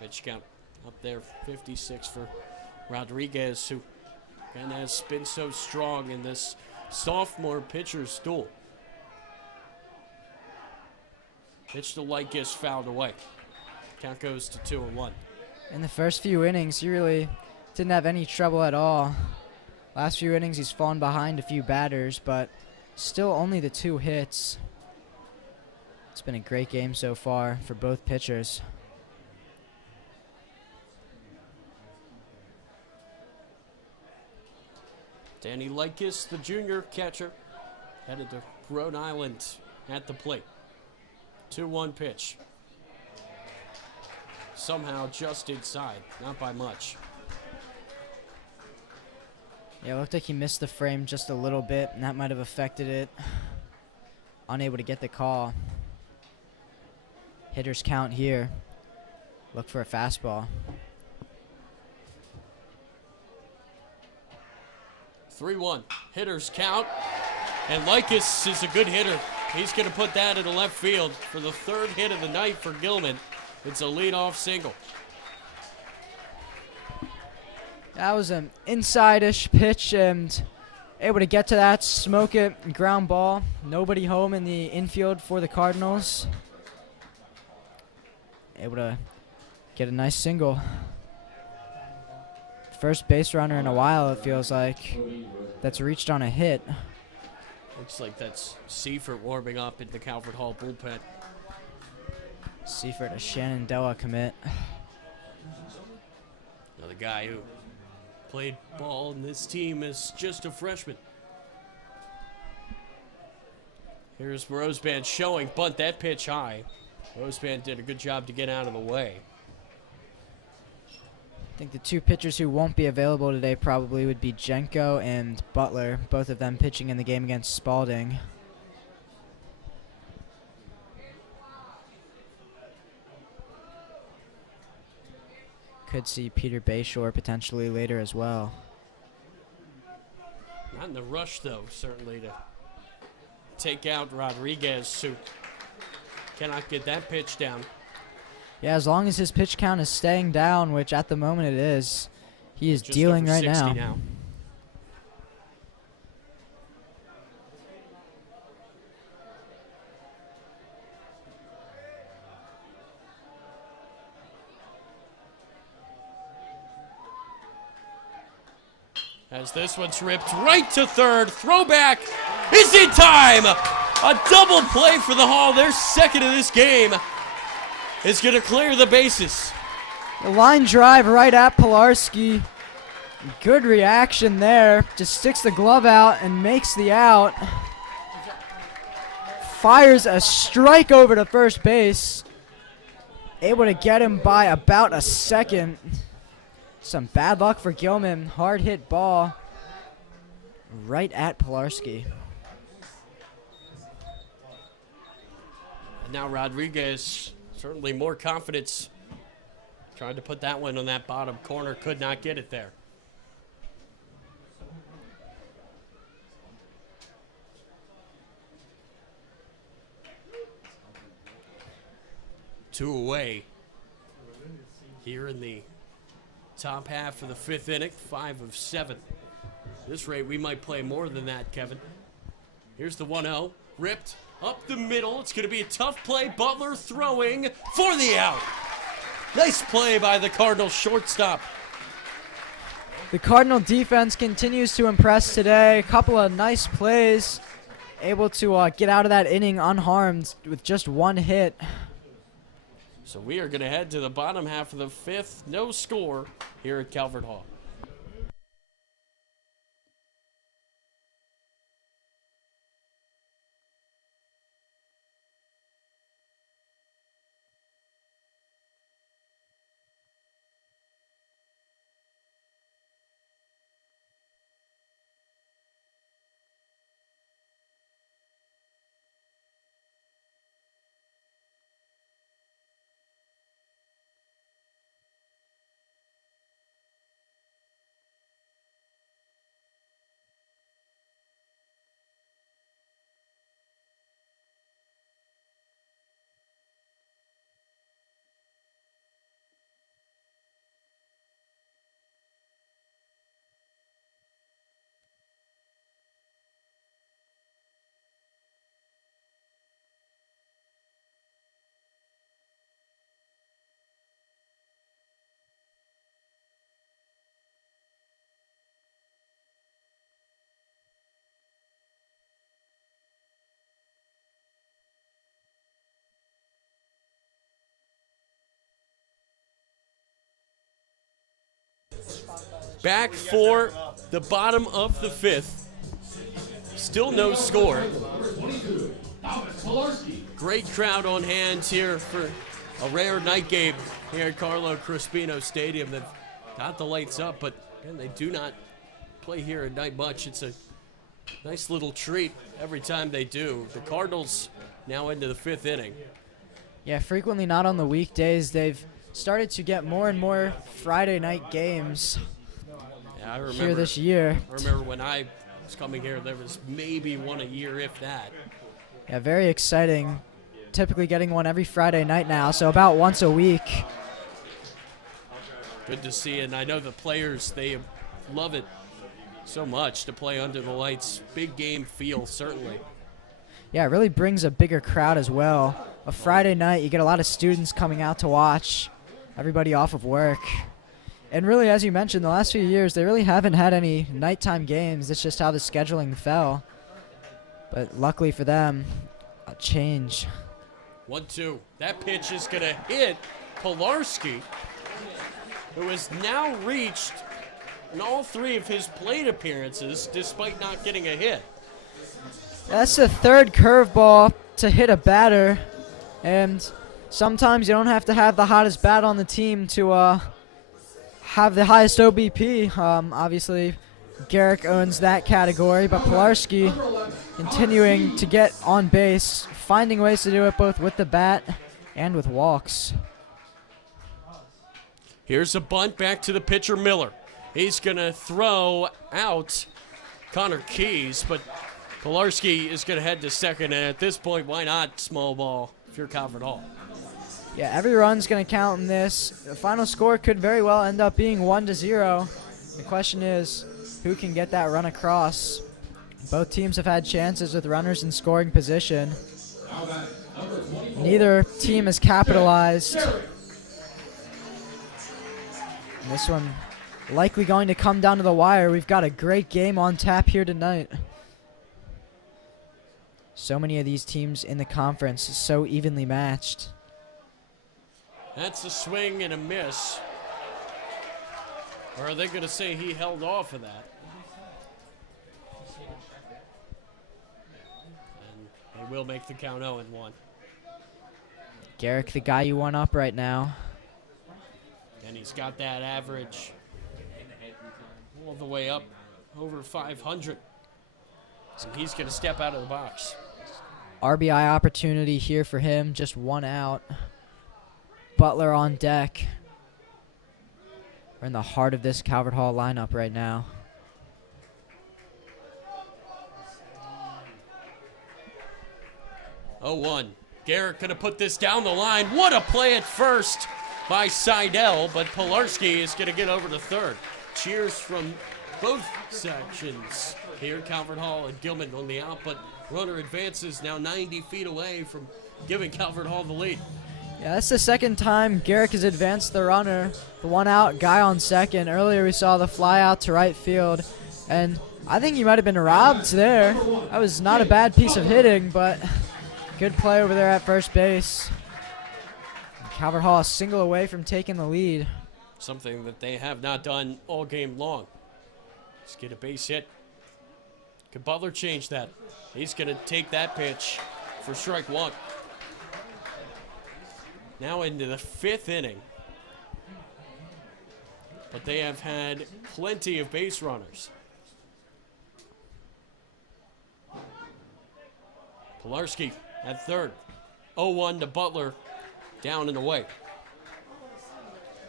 Pitch count up there, 56 for Rodriguez, who and has been so strong in this sophomore pitcher's duel. Pitch to Likas, fouled away. Count goes to 2-1. In the first few innings, he really didn't have any trouble at all. Last few innings, he's fallen behind a few batters, but still only the 2 hits. It's been a great game so far for both pitchers. Danny Likas, the junior catcher, headed to Rhode Island at the plate. 2-1 pitch. Somehow just inside, not by much. Yeah, it looked like he missed the frame just a little bit, and that might have affected it. Unable to get the call. Hitter's count here. Look for a fastball. 3-1. Hitter's count. And Likas is a good hitter. He's going to put that in the left field for the 3rd hit of the night for Gilman. It's a leadoff single. That was an inside-ish pitch and able to get to that, smoke it, ground ball. Nobody home in the infield for the Cardinals. Able to get a nice single. First base runner in a while, it feels like, that's reached on a hit. Looks like that's Seifert warming up in the Calvert Hall bullpen. Seifert, a Shenandoah commit. guy who played ball in this team as just a freshman. Here's Roseband showing, bunt that pitch high. Roseband did a good job to get out of the way. I think the two pitchers who won't be available today probably would be Jenko and Butler, both of them pitching in the game against Spalding. Could see Peter Bayshore potentially later as well. Not in the rush, though, certainly, to take out Rodriguez, who cannot get that pitch down. Yeah, as long as his pitch count is staying down, which at the moment it is, he is Just dealing over right 60 now. As this one's ripped right to third. Throwback is in time. A double play for the Hall. Their second of this game is going to clear the bases. The line drive right at Pilarski. Good reaction there. Just sticks the glove out and makes the out. Fires a strike over to first base. Able to get him by about a second. Some bad luck for Gilman. Hard hit ball right at Pilarski. And now Rodriguez, certainly more confidence. Tried to put that one on that bottom corner. Could not get it there. Two away here in the top half of the fifth inning, 5 of 7. At this rate, we might play more than that, Kevin. Here's the 1-0, ripped up the middle. It's going to be a tough play. Butler throwing for the out. Nice play by the Cardinals shortstop. The Cardinal defense continues to impress today. A couple of nice plays. Able to get out of that inning unharmed with just one hit. So we are going to head to the bottom half of the fifth. No score here at Calvert Hall. Back for the bottom of the fifth. Still no score. Great crowd on hand here for a rare night game here at Carlo Crispino Stadium. They've got the lights up, but again, they do not play here at night much. It's a nice little treat every time they do. The Cardinals now into the fifth inning. Yeah, frequently not on the weekdays. They've started to get more and more Friday night games. Yeah, I remember here this year. I remember when I was coming here, there was maybe one a year, if that. Yeah, very exciting. Typically getting one every Friday night now, so about once a week. Good to see, and I know the players, they love it so much to play under the lights. Big game feel, certainly. Yeah, it really brings a bigger crowd as well. A Friday night, you get a lot of students coming out to watch, everybody off of work. And really, as you mentioned, the last few years, they really haven't had any nighttime games. It's just how the scheduling fell. But luckily for them, a change. 1-2. That pitch is going to hit Pilarski. who has now reached in all 3 of his plate appearances despite not getting a hit. That's the third curveball to hit a batter, and sometimes you don't have to have the hottest bat on the team to have the highest OBP. Obviously, Garrick owns that category, but Pilarski continuing to get on base, finding ways to do it both with the bat and with walks. Here's a bunt back to the pitcher, Miller. He's going to throw out Connor Keys, but Pilarski is going to head to second, and at this point, why not small ball if you're Calvert Hall? Yeah, every run's going to count in this. The final score could very well end up being 1-0. The question is, who can get that run across? Both teams have had chances with runners in scoring position. Neither team has capitalized. And this one likely going to come down to the wire. We've got a great game on tap here tonight. So many of these teams in the conference so evenly matched. That's a swing and a miss. Or are they going to say he held off of that? And they will make the count 0-1. Garrick, the guy you want up right now. And he's got that average all the way up over 500. So he's going to step out of the box. RBI opportunity here for him, just 1 out. Butler on deck. We're in the heart of this Calvert Hall lineup right now. Oh, 1. Garrick going to put this down the line. What a play at first by Seidel, but Pilarski is going to get over to third. Cheers from both sections here. Calvert Hall and Gilman on the out, but runner advances now 90 feet away from giving Calvert Hall the lead. Yeah, that's the second time Garrick has advanced the runner. The 1 out, guy on second. Earlier we saw the fly out to right field, and I think he might have been robbed there. That was not a bad piece of hitting, but good play over there at first base. Calvert Hall a single away from taking the lead. Something that they have not done all game long. Let's get a base hit. Could Butler change that? He's going to take that pitch for strike 1. Now into the 5th inning. But they have had plenty of base runners. Pilarski at third. 0-1 to Butler, down and away.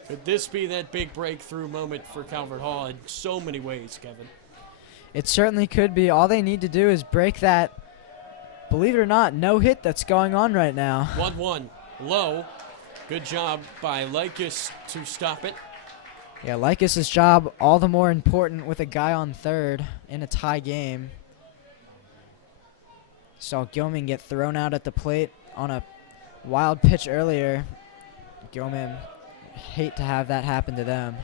Could this be that big breakthrough moment for Calvert Hall in so many ways, Kevin? It certainly could be. All they need to do is break that, believe it or not, no hit that's going on right now. 1-1 low. Good job by Likas to stop it. Yeah, Likas' job all the more important with a guy on third in a tie game. Saw Gilman get thrown out at the plate on a wild pitch earlier. Gilman, hate to have that happen to them.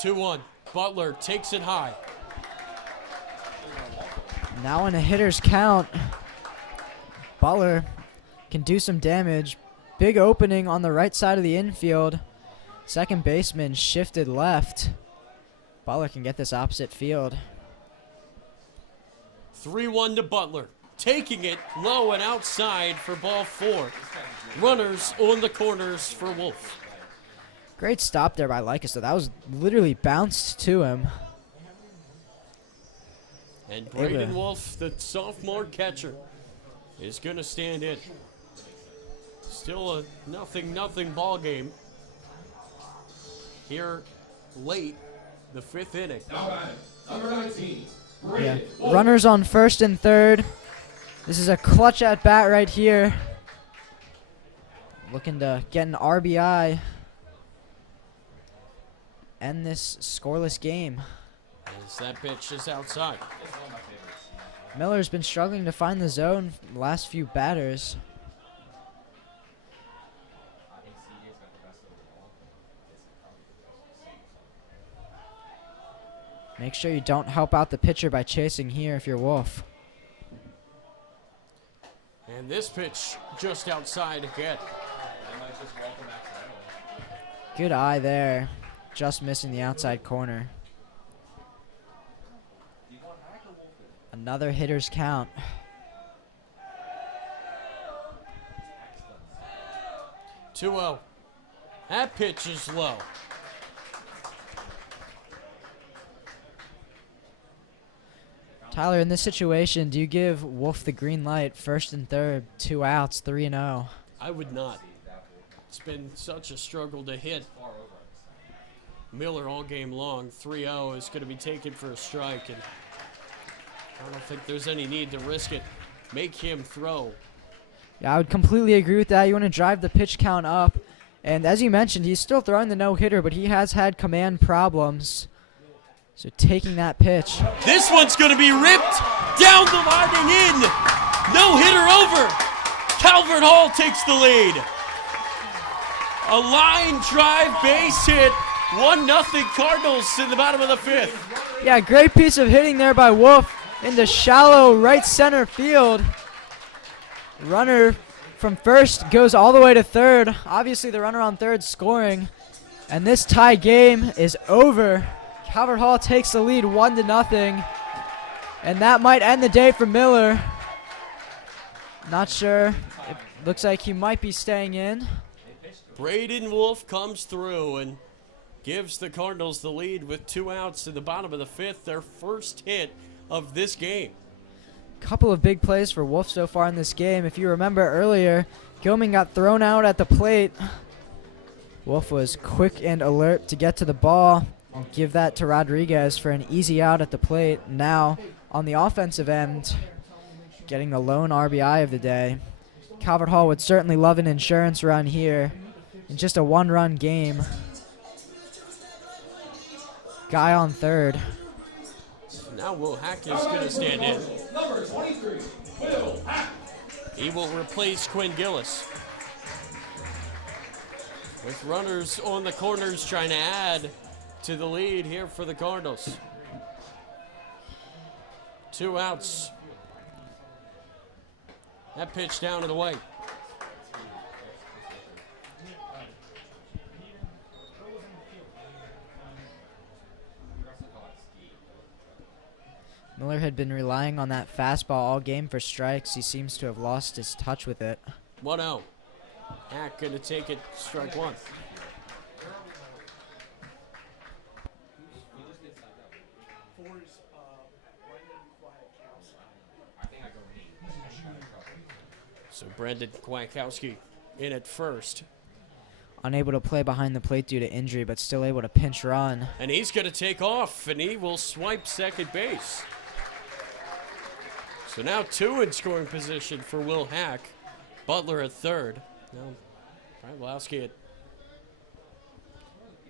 2-1. Butler takes it high. Now in a hitter's count, Butler can do some damage. Big opening on the right side of the infield. Second baseman shifted left. Butler can get this opposite field. 3-1 to Butler. Taking it low and outside for ball 4. Runners on the corners for Wolf. Great stop there by Likas, so that was literally bounced to him. And Braden Wolf, the sophomore catcher, is going to stand in. Still a 0-0 ball game here late, the 5th inning. Number 19. Yeah. Runners on first and third. This is a clutch at bat right here. Looking to get an RBI. End this scoreless game. As that pitch is outside. Miller's been struggling to find the zone the last few batters. Make sure you don't help out the pitcher by chasing here if you're Wolf. And this pitch just outside again. Good eye there. Just missing the outside corner. Another hitter's count. 2-0. That pitch is low. Tyler, in this situation, do you give Wolf the green light, first and third, 2 outs, 3-0? I would not. It's been such a struggle to hit Miller all game long. 3-0 is going to be taken for a strike, and I don't think there's any need to risk it. Make him throw. Yeah, I would completely agree with that. You want to drive the pitch count up. And as you mentioned, he's still throwing the no-hitter, but he has had command problems. So taking that pitch. This one's going to be ripped down the line and in. No-hitter over. Calvert Hall takes the lead. A line drive base hit. 1-0 Cardinals in the bottom of the fifth. Yeah, great piece of hitting there by Wolf into shallow right center field. Runner from first goes all the way to third. Obviously the runner on third scoring. And this tie game is over. Calvert Hall takes the lead 1-0. And that might end the day for Miller. Not sure. It looks like he might be staying in. Braden Wolf comes through and gives the Cardinals the lead with 2 outs in the bottom of the fifth, their first hit of this game. Couple of big plays for Wolf so far in this game. If you remember earlier, Gilman got thrown out at the plate. Wolf was quick and alert to get to the ball and give that to Rodriguez for an easy out at the plate. Now, on the offensive end, getting the lone RBI of the day. Calvert Hall would certainly love an insurance run here in just a 1-run game. Guy on third. Now Will Hack is going to stand in. Number 23, Will Hack. He will replace Quinn Gillis. With runners on the corners trying to add to the lead here for the Cardinals. 2 outs. That pitch down and away. Miller had been relying on that fastball all game for strikes. He seems to have lost his touch with it. 1-0. Hack going to take it, strike one. So Brendan Kwiatkowski in at first. Unable to play behind the plate due to injury, but still able to pinch run. And he's going to take off, and he will swipe second base. So now 2 in scoring position for Will Hack. Butler at third. Now Pawlowski at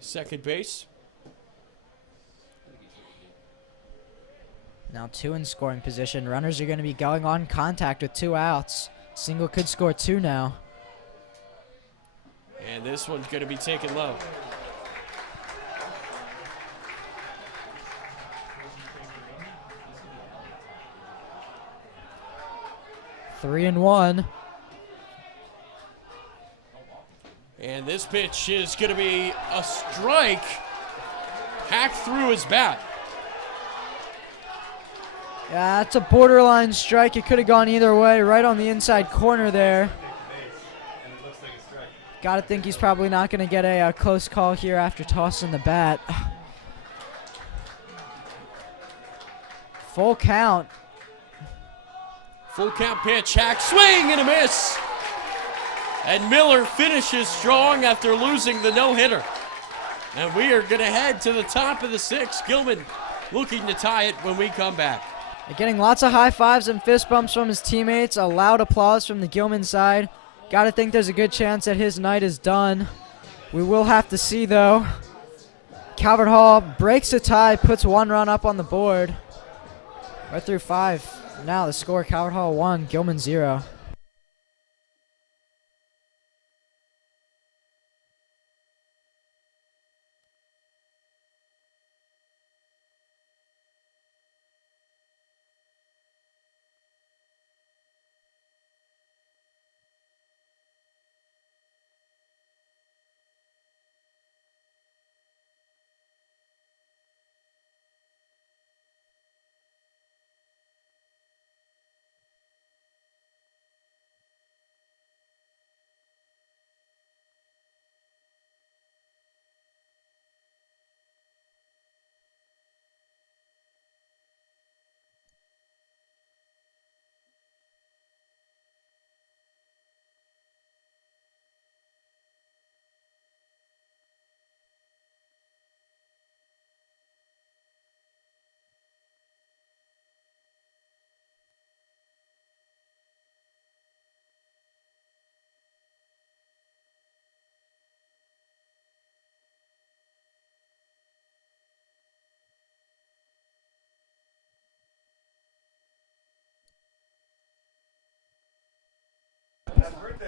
second base. Now 2 in scoring position. Runners are going to be going on contact with 2 outs. Single could score 2 now. And this one's going to be taken low. Three and one. And this pitch is going to be a strike. Hack through his bat. Yeah, that's a borderline strike. It could have gone either way. Right on the inside corner there. Got to think he's probably not going to get a close call here after tossing the bat. Full count. Full count pitch. Hack swing and a miss. And Miller finishes strong after losing the no-hitter. And we are going to head to the top of the sixth. Gilman looking to tie it when we come back. Getting lots of high fives and fist bumps from his teammates. A loud applause from the Gilman side. Got to think there's a good chance that his night is done. We will have to see, though. Calvert Hall breaks a tie, puts 1 run up on the board. Right through 5. Now the score, Calvert Hall 1, Gilman 0.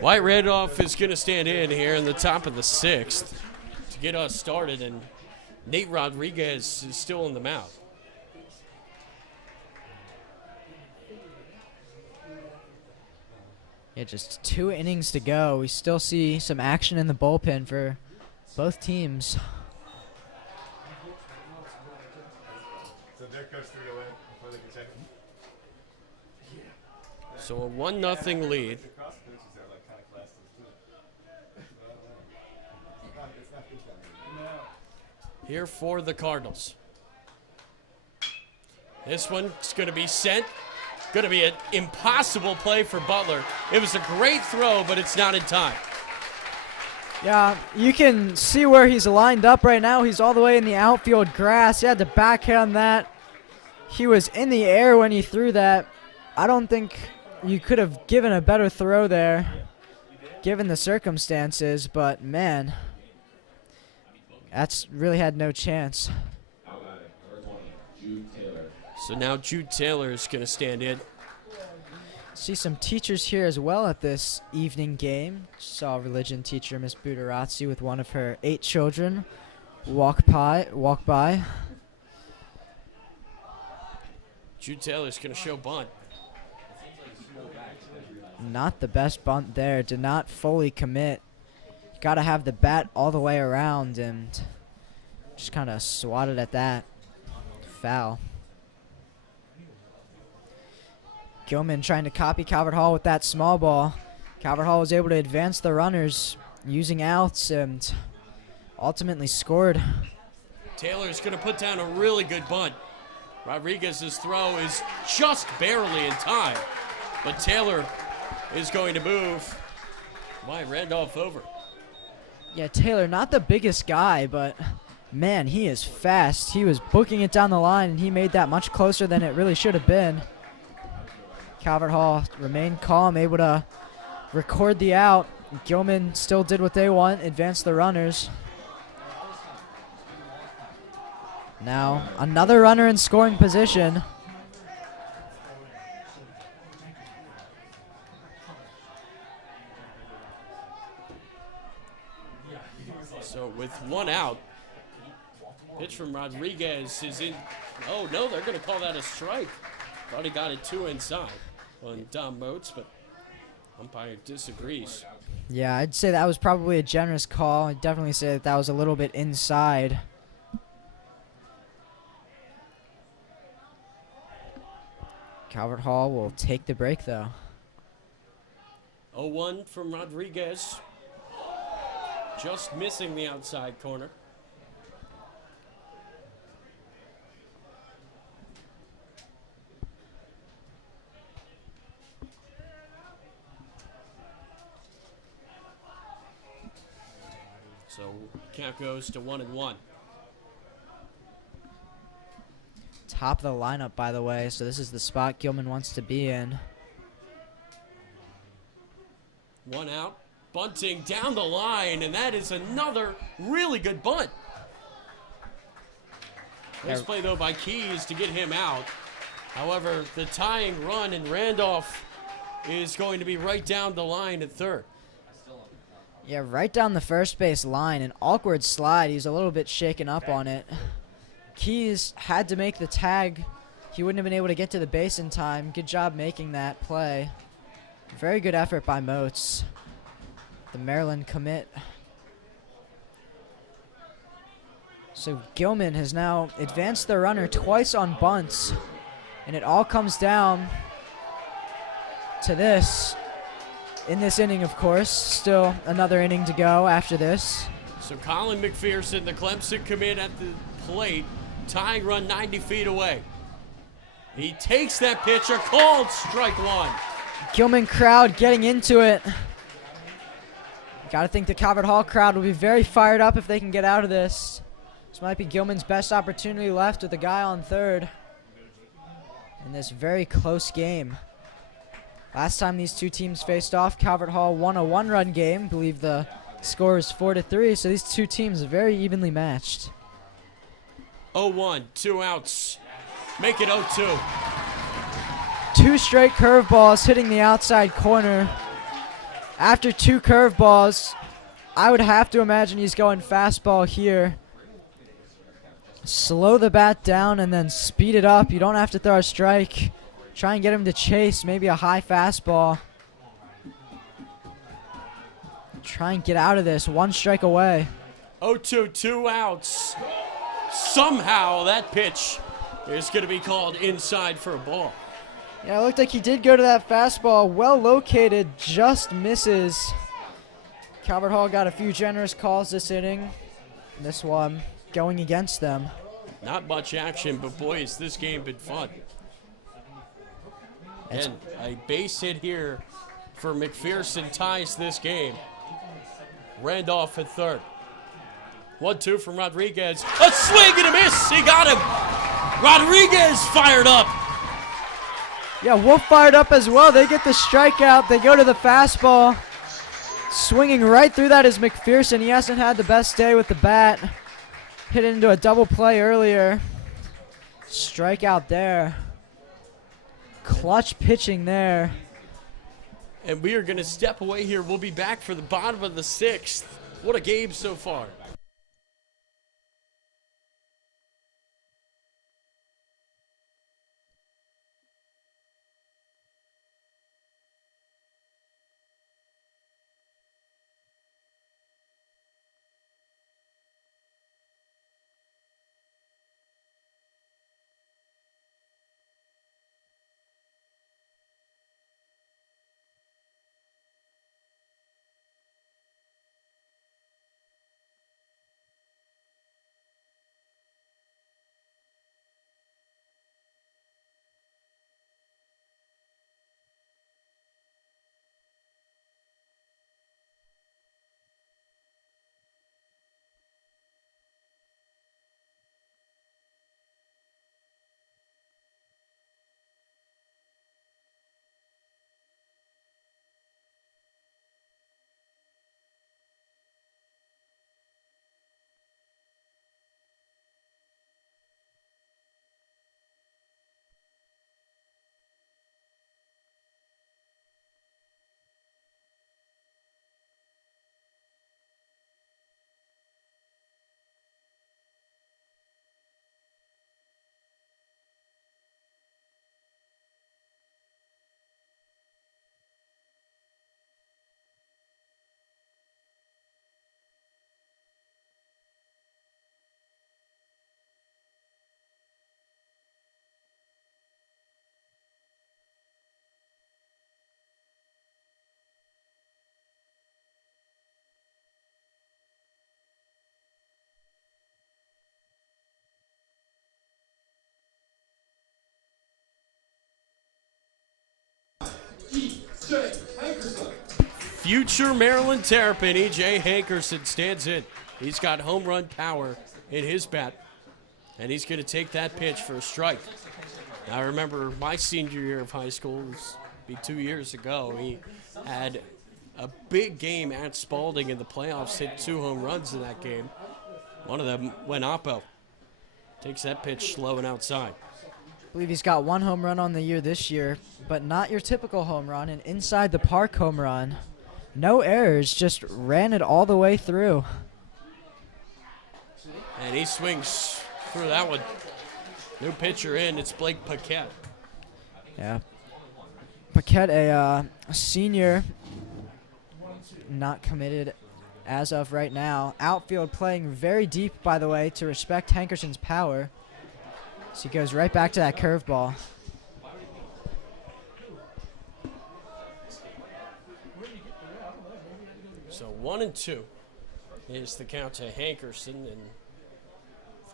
White Randolph is going to stand in here in the top of the 6th to get us started, and Nate Rodriguez is still in the mound. Yeah, just 2 innings to go. We still see some action in the bullpen for both teams. So a 1-0 lead. Here for the Cardinals. This one's going to be sent. Going to be an impossible play for Butler. It was a great throw, but it's not in time. Yeah, you can see where he's lined up right now. He's all the way in the outfield grass. He had to backhand that. He was in the air when he threw that. I don't think you could have given a better throw there, given the circumstances, but man, that's really had no chance. So now Jude Taylor is going to stand in. See some teachers here as well at this evening game. Saw a religion teacher, Miss Budarazzi, with one of her 8 children walk by. Jude Taylor's going to show bunt. Not the best bunt there. Did not fully commit. Got to have the bat all the way around and just kind of swatted at that. Foul. Gilman trying to copy Calvert Hall with that small ball. Calvert Hall was able to advance the runners using outs and ultimately scored. Taylor's going to put down a really good bunt. Rodriguez's throw is just barely in time, but Taylor is going to move White Randolph over. Yeah, Taylor, not the biggest guy, but man, he is fast. He was booking it down the line, and he made that much closer than it really should have been. Calvert Hall remained calm, able to record the out. Gilman still did what they want, advanced the runners. Now, another runner in scoring position. So with 1 out, pitch from Rodriguez is in. Oh, no, they're going to call that a strike. Thought he got it 2 inside on Dom Motes, but umpire disagrees. Yeah, I'd say that was probably a generous call. I'd definitely say that was a little bit inside. Calvert Hall will take the break, though. 0-1 from Rodriguez. Just missing the outside corner. So count goes to 1-1. Top of the lineup, by the way, so this is the spot Gilman wants to be in. 1 out, bunting down the line, and that is another really good bunt. Nice play, though, by Keys to get him out. However, the tying run, and Randolph is going to be right down the line at third. Yeah, right down the first base line. An awkward slide. He's a little bit shaken up on it. Keys had to make the tag. He wouldn't have been able to get to the base in time. Good job making that play. Very good effort by Motes. The Maryland commit. So Gilman has now advanced the runner twice on bunts. And it all comes down to this. In this inning, of course. Still another inning to go after this. So Colin McPherson, the Clemson commit at the plate. Tying run 90 feet away. He takes that pitch, a called strike 1. Gilman crowd getting into it. Got to think the Calvert Hall crowd will be very fired up if they can get out of this. This might be Gilman's best opportunity left with a guy on third in this very close game. Last time these two teams faced off, Calvert Hall won a 1-run game. I believe the score is 4-3, so these two teams are very evenly matched. 0-1, 2 outs. Make it 0-2. 2 straight curveballs hitting the outside corner. After 2 curveballs, I would have to imagine he's going fastball here. Slow the bat down and then speed it up. You don't have to throw a strike. Try and get him to chase maybe a high fastball. Try and get out of this. 1 strike away. 0-2, 2 outs. Somehow that pitch is going to be called inside for a ball. Yeah, it looked like he did go to that fastball. Well located, just misses. Calvert Hall got a few generous calls this inning. This one going against them. Not much action, but boy, has this game been fun. And a base hit here for McPherson ties this game. Randolph at third. 1-2 from Rodriguez. A swing and a miss. He got him. Rodriguez fired up. Yeah, Wolf fired up as well. They get the strikeout. They go to the fastball. Swinging right through that is McPherson. He hasn't had the best day with the bat. Hit it into a double play earlier. Strikeout there. Clutch pitching there. And we are going to step away here. We'll be back for the bottom of the 6th. What a game so far. Future Maryland Terrapin, E.J. Hankerson stands in. He's got home run power in his bat, and he's going to take that pitch for a strike. I remember my senior year of high school, it was be 2 years ago. He had a big game at Spalding in the playoffs, hit 2 home runs in that game. One of them went oppo. Takes that pitch slow and outside. I believe he's got 1 home run on the year this year, but not your typical home run, an inside the park home run. No errors, just ran it all the way through. And he swings through that one. New pitcher in, it's Blake Paquette. Yeah. Paquette, a senior, not committed as of right now. Outfield playing very deep, by the way, to respect Hankerson's power. So he goes right back to that curveball. So 1-2 is the count to Hankerson, and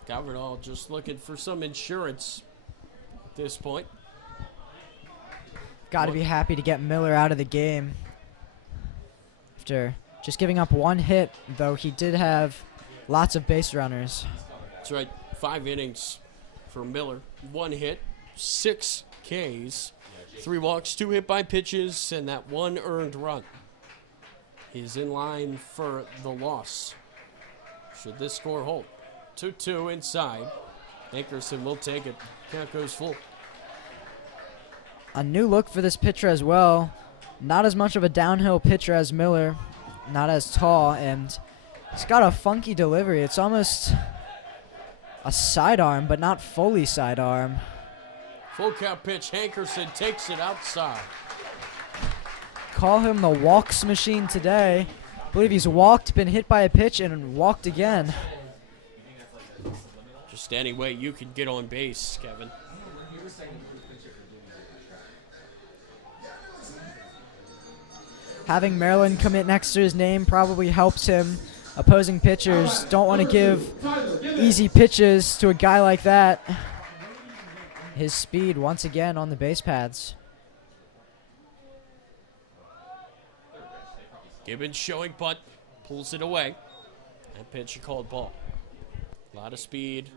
Calvert Hall just looking for some insurance at this point. Got to be happy to get Miller out of the game. After just giving up 1 hit, though he did have lots of base runners. That's right, 5 innings for Miller. 1 hit, 6 Ks, 3 walks, 2 hit by pitches, and that 1 earned run. He's in line for the loss. Should this score hold? 2-2 inside. Hankerson will take it. Count goes full. A new look for this pitcher as well. not as much of a downhill pitcher as Miller, not as tall, and he's got a funky delivery. It's almost a sidearm, but not fully sidearm. Full count pitch. Hankerson takes it outside. Call him the walks machine today. I believe he's walked, been hit by a pitch, and walked again. Just any way you can get on base, Kevin. Having Maryland commit next to his name probably helps him. Opposing pitchers don't want to give easy pitches to a guy like that. His speed once again on the base paths. Gibbons showing bunt, pulls it away. That pitch a called ball. A lot of speed.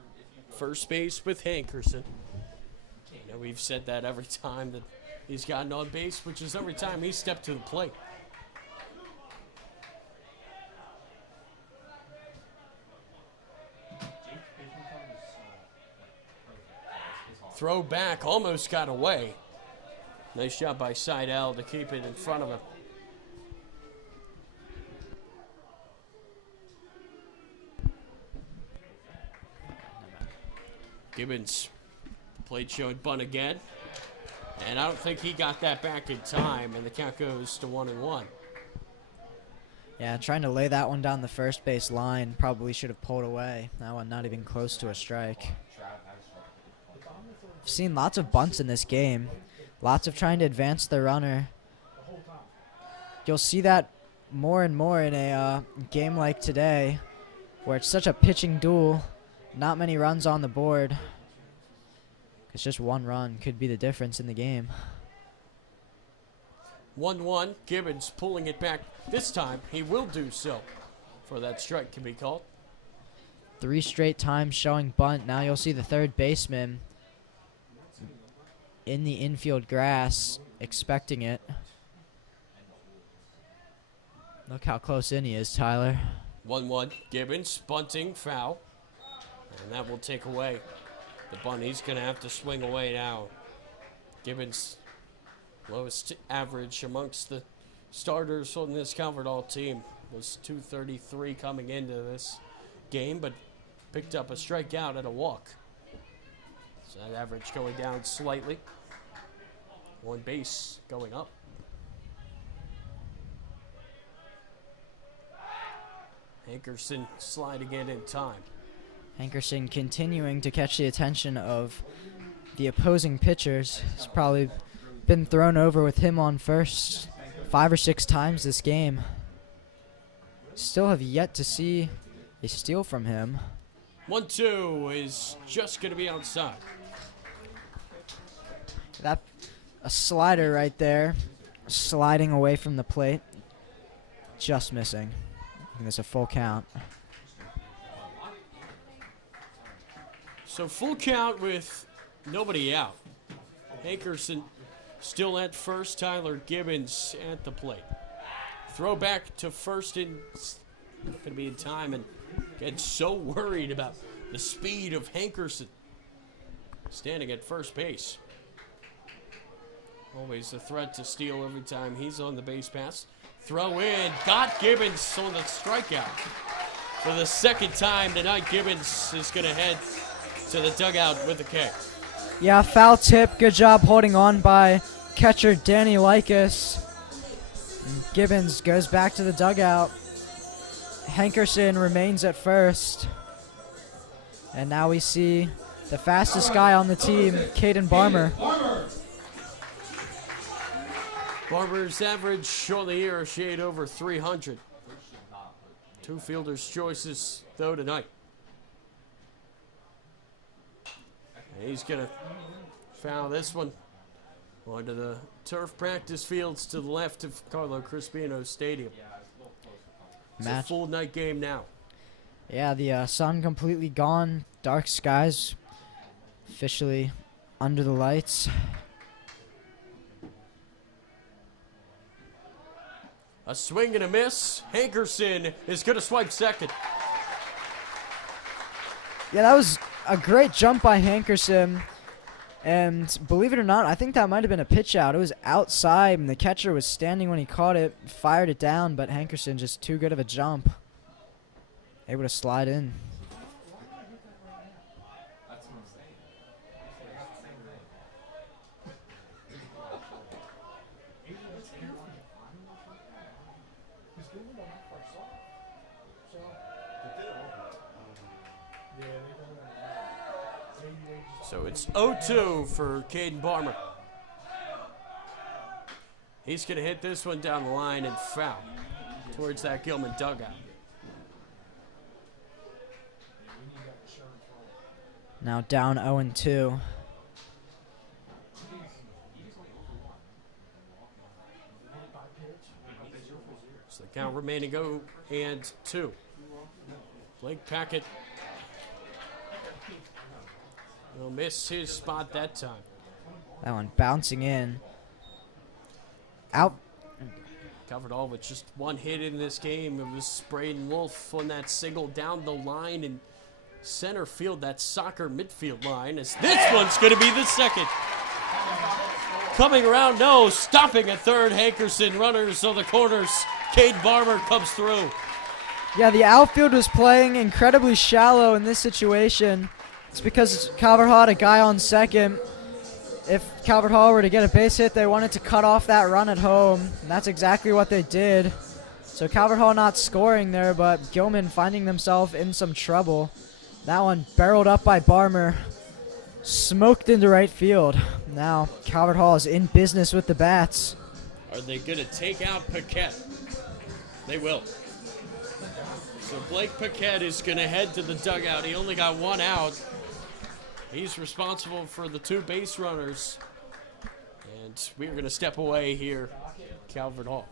First base with Hankerson. You know, we've said that every time that he's gotten on base, which is every time he stepped to the plate. Throw back, almost got away. Nice job by Seidel to keep it in front of him. Gibbons played showing bunt again. And I don't think he got that back in time, and the count goes to 1-1. Yeah, trying to lay that one down the first base line. Probably should have pulled away. That one not even close to a strike. I've seen lots of bunts in this game. Lots of trying to advance the runner. You'll see that more and more in a game like today, where it's such a pitching duel. Not many runs on the board. It's just one run could be the difference in the game. 1-1. Gibbons pulling it back. This time he will do so for that strike can be called. 3 straight times showing bunt. Now you'll see the third baseman in the infield grass expecting it. Look how close in he is, Tyler. 1-1. Gibbons bunting foul. And that will take away the bunt. He's going to have to swing away now. Gibbons, lowest average amongst the starters on this Calvert Hall team, was .233 coming into this game, but picked up a strikeout and a walk. So that average going down slightly. One base going up. Hankerson sliding in time. Hankerson continuing to catch the attention of the opposing pitchers. He's probably been thrown over with him on first 5 or 6 times this game. Still have yet to see a steal from him. 1-2 is just going to be outside. That a slider right there, sliding away from the plate, just missing. And it's a full count. So full count with nobody out. Hankerson still at first. Tyler Gibbons at the plate. Throw back to first and going to be in time, and get so worried about the speed of Hankerson standing at first base. Always a threat to steal every time he's on the base pass. Throw in, got Gibbons on the strikeout. For the second time tonight, Gibbons is going to head to the dugout with a K. Yeah, foul tip. Good job holding on by catcher Danny Likas. Gibbons goes back to the dugout. Hankerson remains at first. And now we see the fastest guy on the team, Caden Barmer. Barber's average on the year, a shade over 300. 2 fielders' choices, though, tonight. And he's going to foul this one onto the turf practice fields to the left of Carlo Crispino Stadium. It's a full night game now. Yeah, the sun completely gone. Dark skies officially under the lights. A swing and a miss. Hankerson is going to swipe second. Yeah, that was a great jump by Hankerson. And believe it or not, I think that might have been a pitch out. It was outside, and the catcher was standing when he caught it, fired it down, but Hankerson just too good of a jump. Able to slide in. So it's 0-2 for Caden Barmer. He's going to hit this one down the line and foul towards that Gilman dugout. Now down 0-2. So the count remaining 0-2. Blake Packett will miss his spot that time. That one bouncing in. Out. Covered all with just one hit in this game. It was Braden Wolf on that single down the line in center field, that soccer midfield line. As this one's going to be the second. Coming around, no, stopping at third. Hankerson runners on the corners. Cade Barmer comes through. Yeah, the outfield was playing incredibly shallow in this situation. It's because Calvert Hall had a guy on second. If Calvert Hall were to get a base hit, they wanted to cut off that run at home, and that's exactly what they did. So Calvert Hall not scoring there, but Gilman finding themselves in some trouble. That one barreled up by Barmer, smoked into right field. Now Calvert Hall is in business with the bats. Are they going to take out Paquette? They will. So Blake Paquette is going to head to the dugout. He only got one out. He's responsible for the two base runners. And we're going to step away here, Calvert Hall.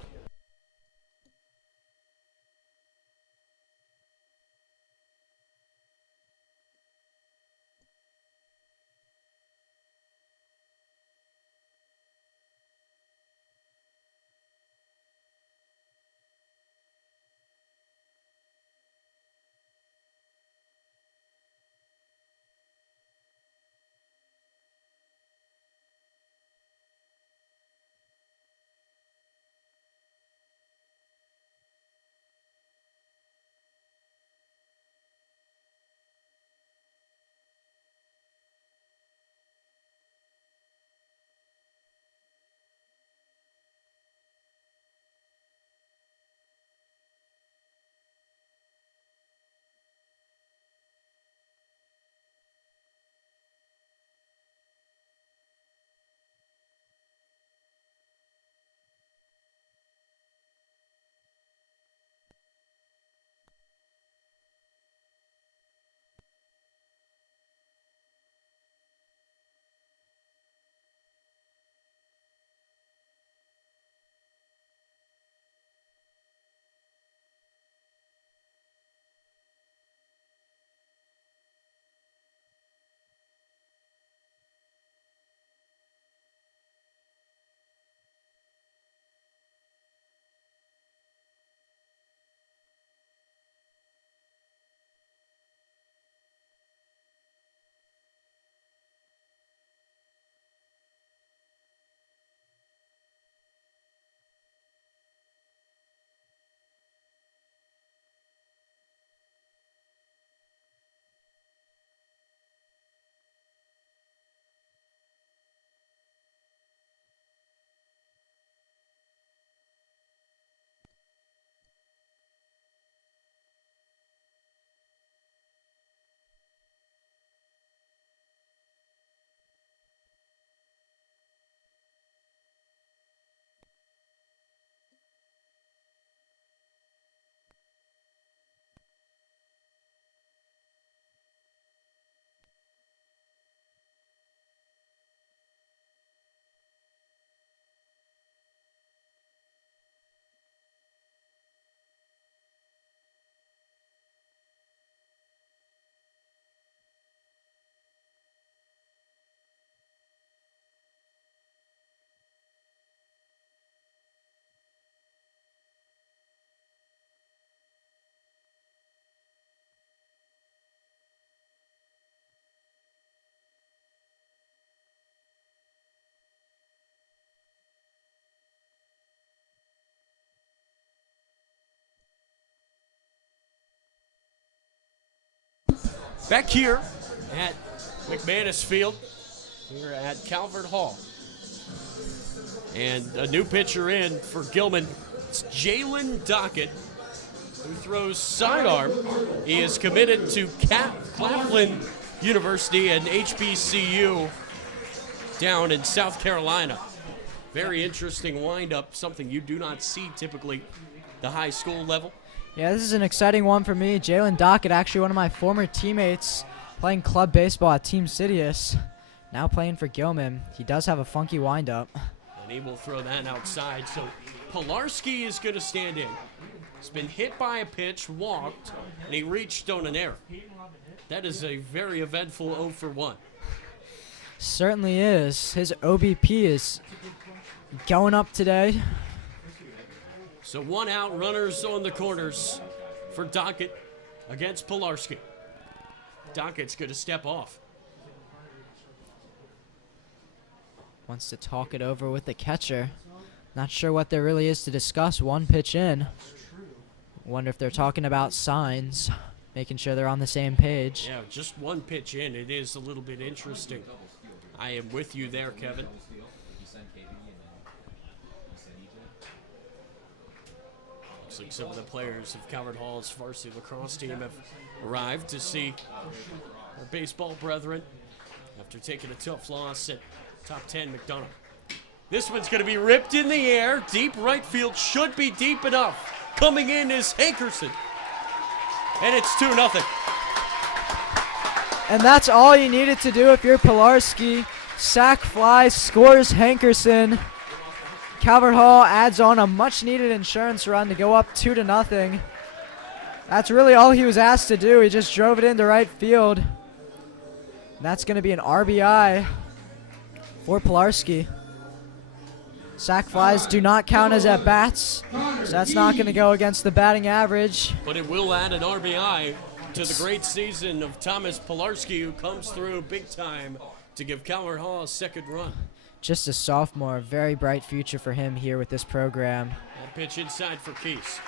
Back here at McManus Field, here at Calvert Hall. And a new pitcher in for Gilman. It's Jalen Dockett, who throws sidearm. He is committed to Claflin University and HBCU down in South Carolina. Very interesting windup, something you do not see typically the high school level. Yeah, this is an exciting one for me. Jalen Dockett, actually one of my former teammates, playing club baseball at Team Sidious, now playing for Gilman. He does have a funky windup. And he will throw that outside. So Pilarski is going to stand in. He's been hit by a pitch, walked, and he reached on an error. That is a very eventful 0 for 1. Certainly is. His OBP is going up today. So 1 out, runners on the corners for Dockett against Pilarski. Dockett's going to step off. Wants to talk it over with the catcher. Not sure what there really is to discuss. 1 pitch in. Wonder if they're talking about signs, making sure they're on the same page. Yeah, just 1 pitch in. It is a little bit interesting. I am with you there, Kevin. Looks like some of the players of Calvert Hall's varsity lacrosse team have arrived to see our baseball brethren after taking a tough loss at top 10 McDonough. This one's going to be ripped in the air. Deep right field, should be deep enough. Coming in is Hankerson. And it's 2-0. And that's all you needed to do if you're Pilarski. Sack fly, scores Hankerson. Calvert Hall adds on a much-needed insurance run to go up 2-0. That's really all he was asked to do. He just drove it into right field. And that's going to be an RBI for Pilarski. Sack flies do not count as at-bats, so that's not going to go against the batting average. But it will add an RBI to the great season of Thomas Pilarski, who comes through big time to give Calvert Hall a second run. Just a sophomore, very bright future for him here with this program. That pitch inside for Keys.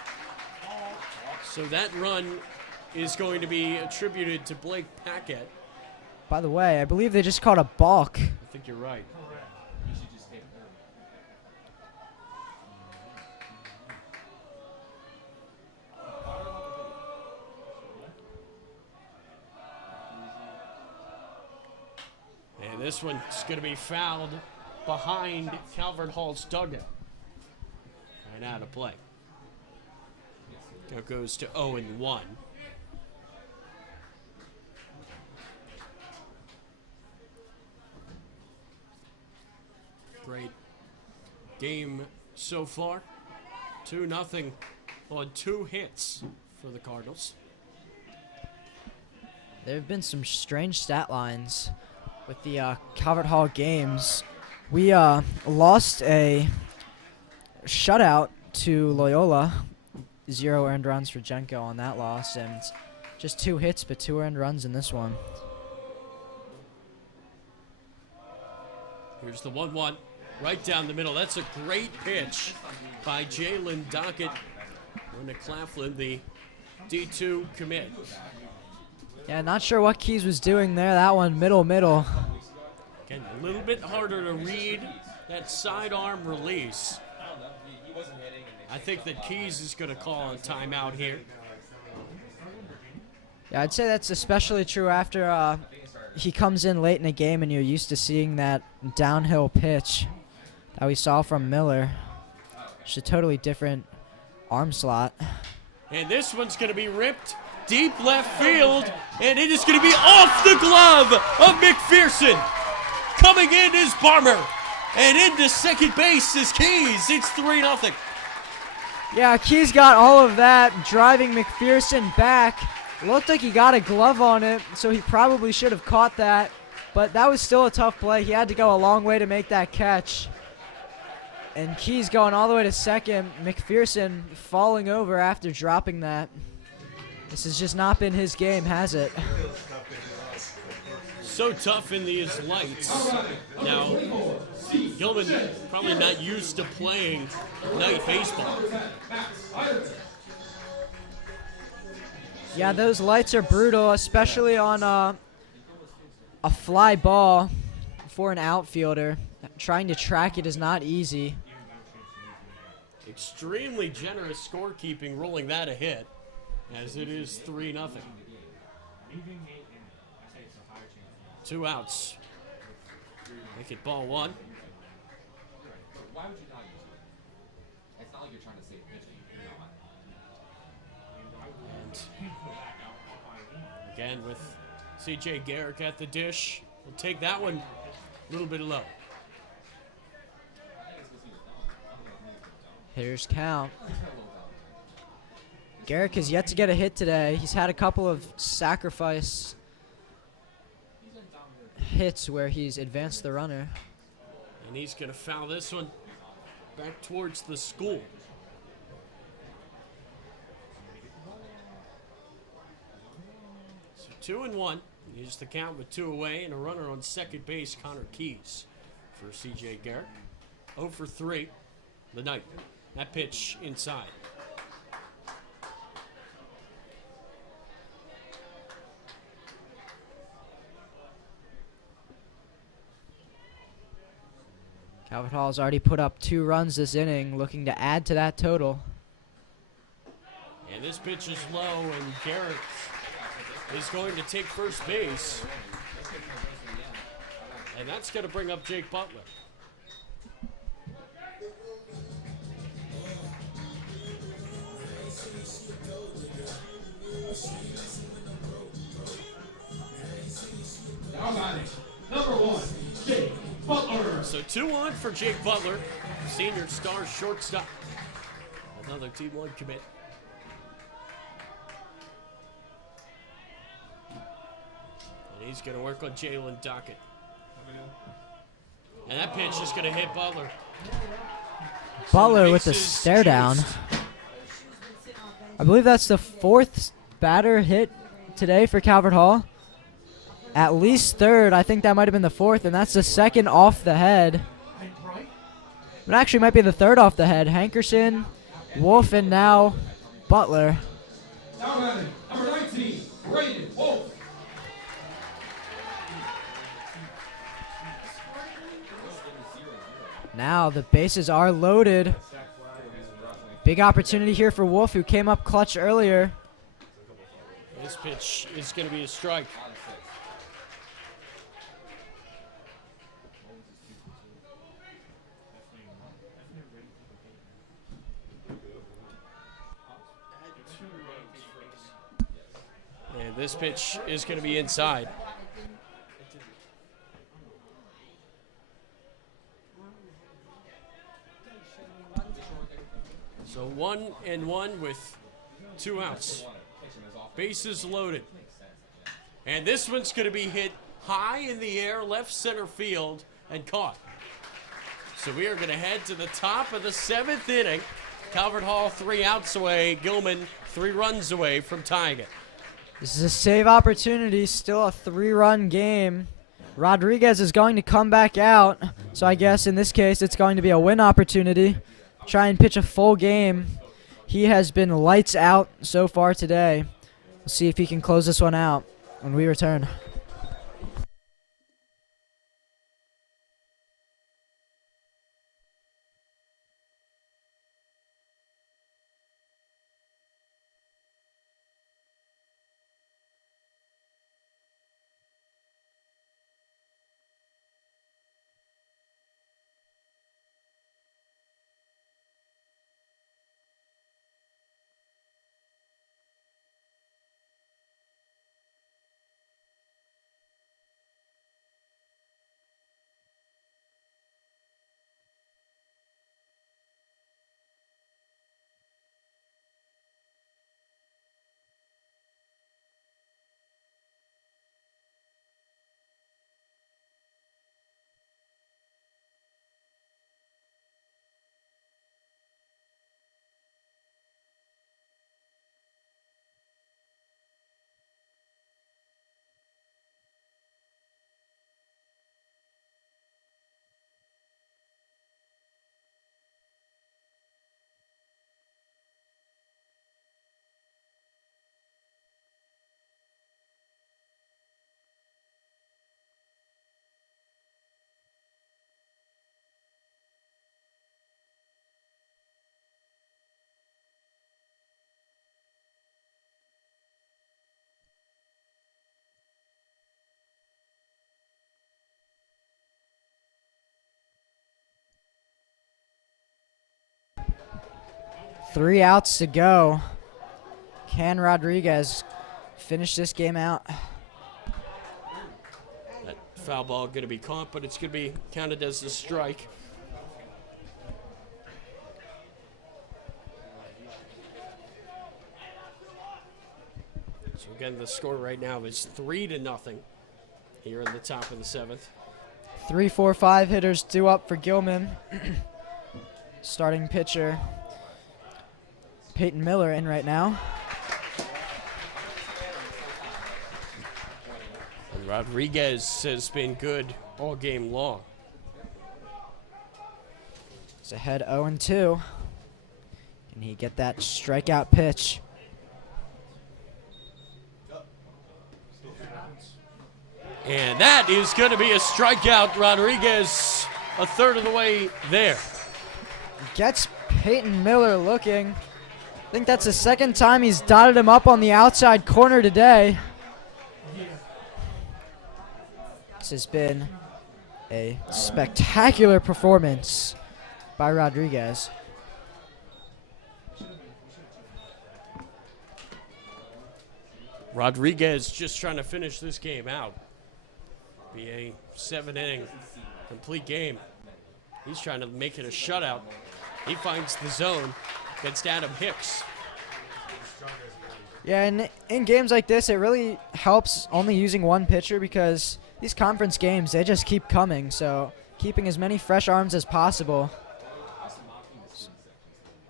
So that run is going to be attributed to Blake Packett. By the way, I believe they just caught a balk. I think you're right. And this one's going to be fouled behind Calvert Hall's dugout. And out of play. Now goes to 0-1. Great game so far. 2-0 on 2 hits for the Cardinals. There have been some strange stat lines with the Calvert Hall games. We lost a shutout to Loyola. 0 earned runs for Jenko on that loss, and just 2 hits, but 2 earned runs in this one. Here's the 1-1, right down the middle. That's a great pitch by Jalen Dockett. Going to Claflin, the D2 commit. Yeah, not sure what Keys was doing there. That one, middle. Again, a little bit harder to read that sidearm release. I think that Keys is going to call a timeout here. Yeah, I'd say that's especially true after he comes in late in a game and you're used to seeing that downhill pitch that we saw from Miller. It's a totally different arm slot. And this one's going to be ripped deep left field, and it is going to be off the glove of McPherson. Coming in is Barmer, and into second base is Keys. It's 3-0. Yeah, Keys got all of that, driving McPherson back. Looked like he got a glove on it, so he probably should have caught that. But that was still a tough play. He had to go a long way to make that catch. And Keys going all the way to second. McPherson falling over after dropping that. This has just not been his game, has it? So tough in these lights. Now, Gilman probably not used to playing night baseball. Yeah, those lights are brutal, especially on a fly ball for an outfielder. Trying to track it is not easy. Extremely generous scorekeeping, rolling that a hit, as it is 3-0. 2 outs. Make it ball 1. Why would you not use it? It's not like you're trying to save pitching. And again with C.J. Garrick at the dish. We'll take that one a little bit low. Hitter's count. Garrick has yet to get a hit today. He's had a couple of sacrifice hits where he's advanced the runner. And he's going to foul this one back towards the school. So 2-1. Here's the count with 2 away and a runner on second base, Connor Keys for C.J. Garrick. 0 for 3 the night. That pitch inside. Calvert Hall has already put up 2 runs this inning, looking to add to that total. And this pitch is low, and Garrett is going to take first base. And that's going to bring up Jake Butler. Now batting, number 1, Jake Butler. So 2-1 for Jake Butler, senior star shortstop. Another Team 1 commit. And he's going to work on Jalen Dockett. And that pitch is going to hit Butler. Butler with the Bases stare down. juiced. I believe that's the 4th batter hit today for Calvert Hall. At least 3rd. I think that might have been the 4th, and that's the 2nd off the head. It actually might be the 3rd off the head. Hankerson, Wolf, and now Butler. Now batting, number 19, Braden Wolf. Now the bases are loaded. Big opportunity here for Wolf, who came up clutch earlier. This pitch is going to be a strike. And this pitch is going to be inside. So 1-1 with 2 outs. Bases loaded. And this one's going to be hit high in the air, left center field, and caught. So we are going to head to the top of the 7th inning. Calvert Hall 3 outs away. Gilman 3 runs away from tying it. This is a save opportunity, still a 3-run game. Rodriguez is going to come back out, so I guess in this case it's going to be a win opportunity. Try and pitch a full game. He has been lights out so far today. We'll see if he can close this one out when we return. 3 outs to go. Can Rodriguez finish this game out? That foul ball going to be caught, but it's going to be counted as a strike. So again, the score right now is 3-0 here in the top of the 7th. 3, 4, 5 hitters due up for Gilman. Starting pitcher Peyton Miller in right now. And Rodriguez has been good all game long. He's ahead 0-2. Can he get that strikeout pitch? And that is going to be a strikeout. Rodriguez a third of the way there. Gets Peyton Miller looking. I think that's the second time he's dotted him up on the outside corner today. This has been a spectacular performance by Rodriguez. Rodriguez just trying to finish this game out. Be a 7-inning complete game. He's trying to make it a shutout. He finds the zone against Adam Hicks. Yeah, and in games like this, it really helps only using one pitcher because these conference games, they just keep coming. So keeping as many fresh arms as possible,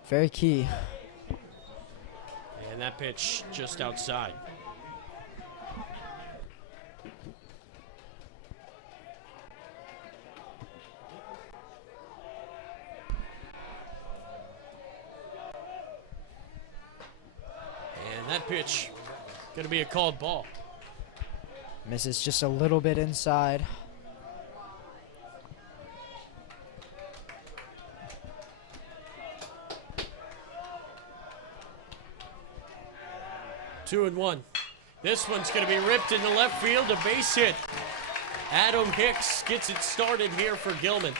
very key. And that pitch just outside. And that pitch going to be a called ball. Misses just a little bit inside. Two and one. This one's going to be ripped into left field, a base hit. Adam Hicks gets it started here for Gilman.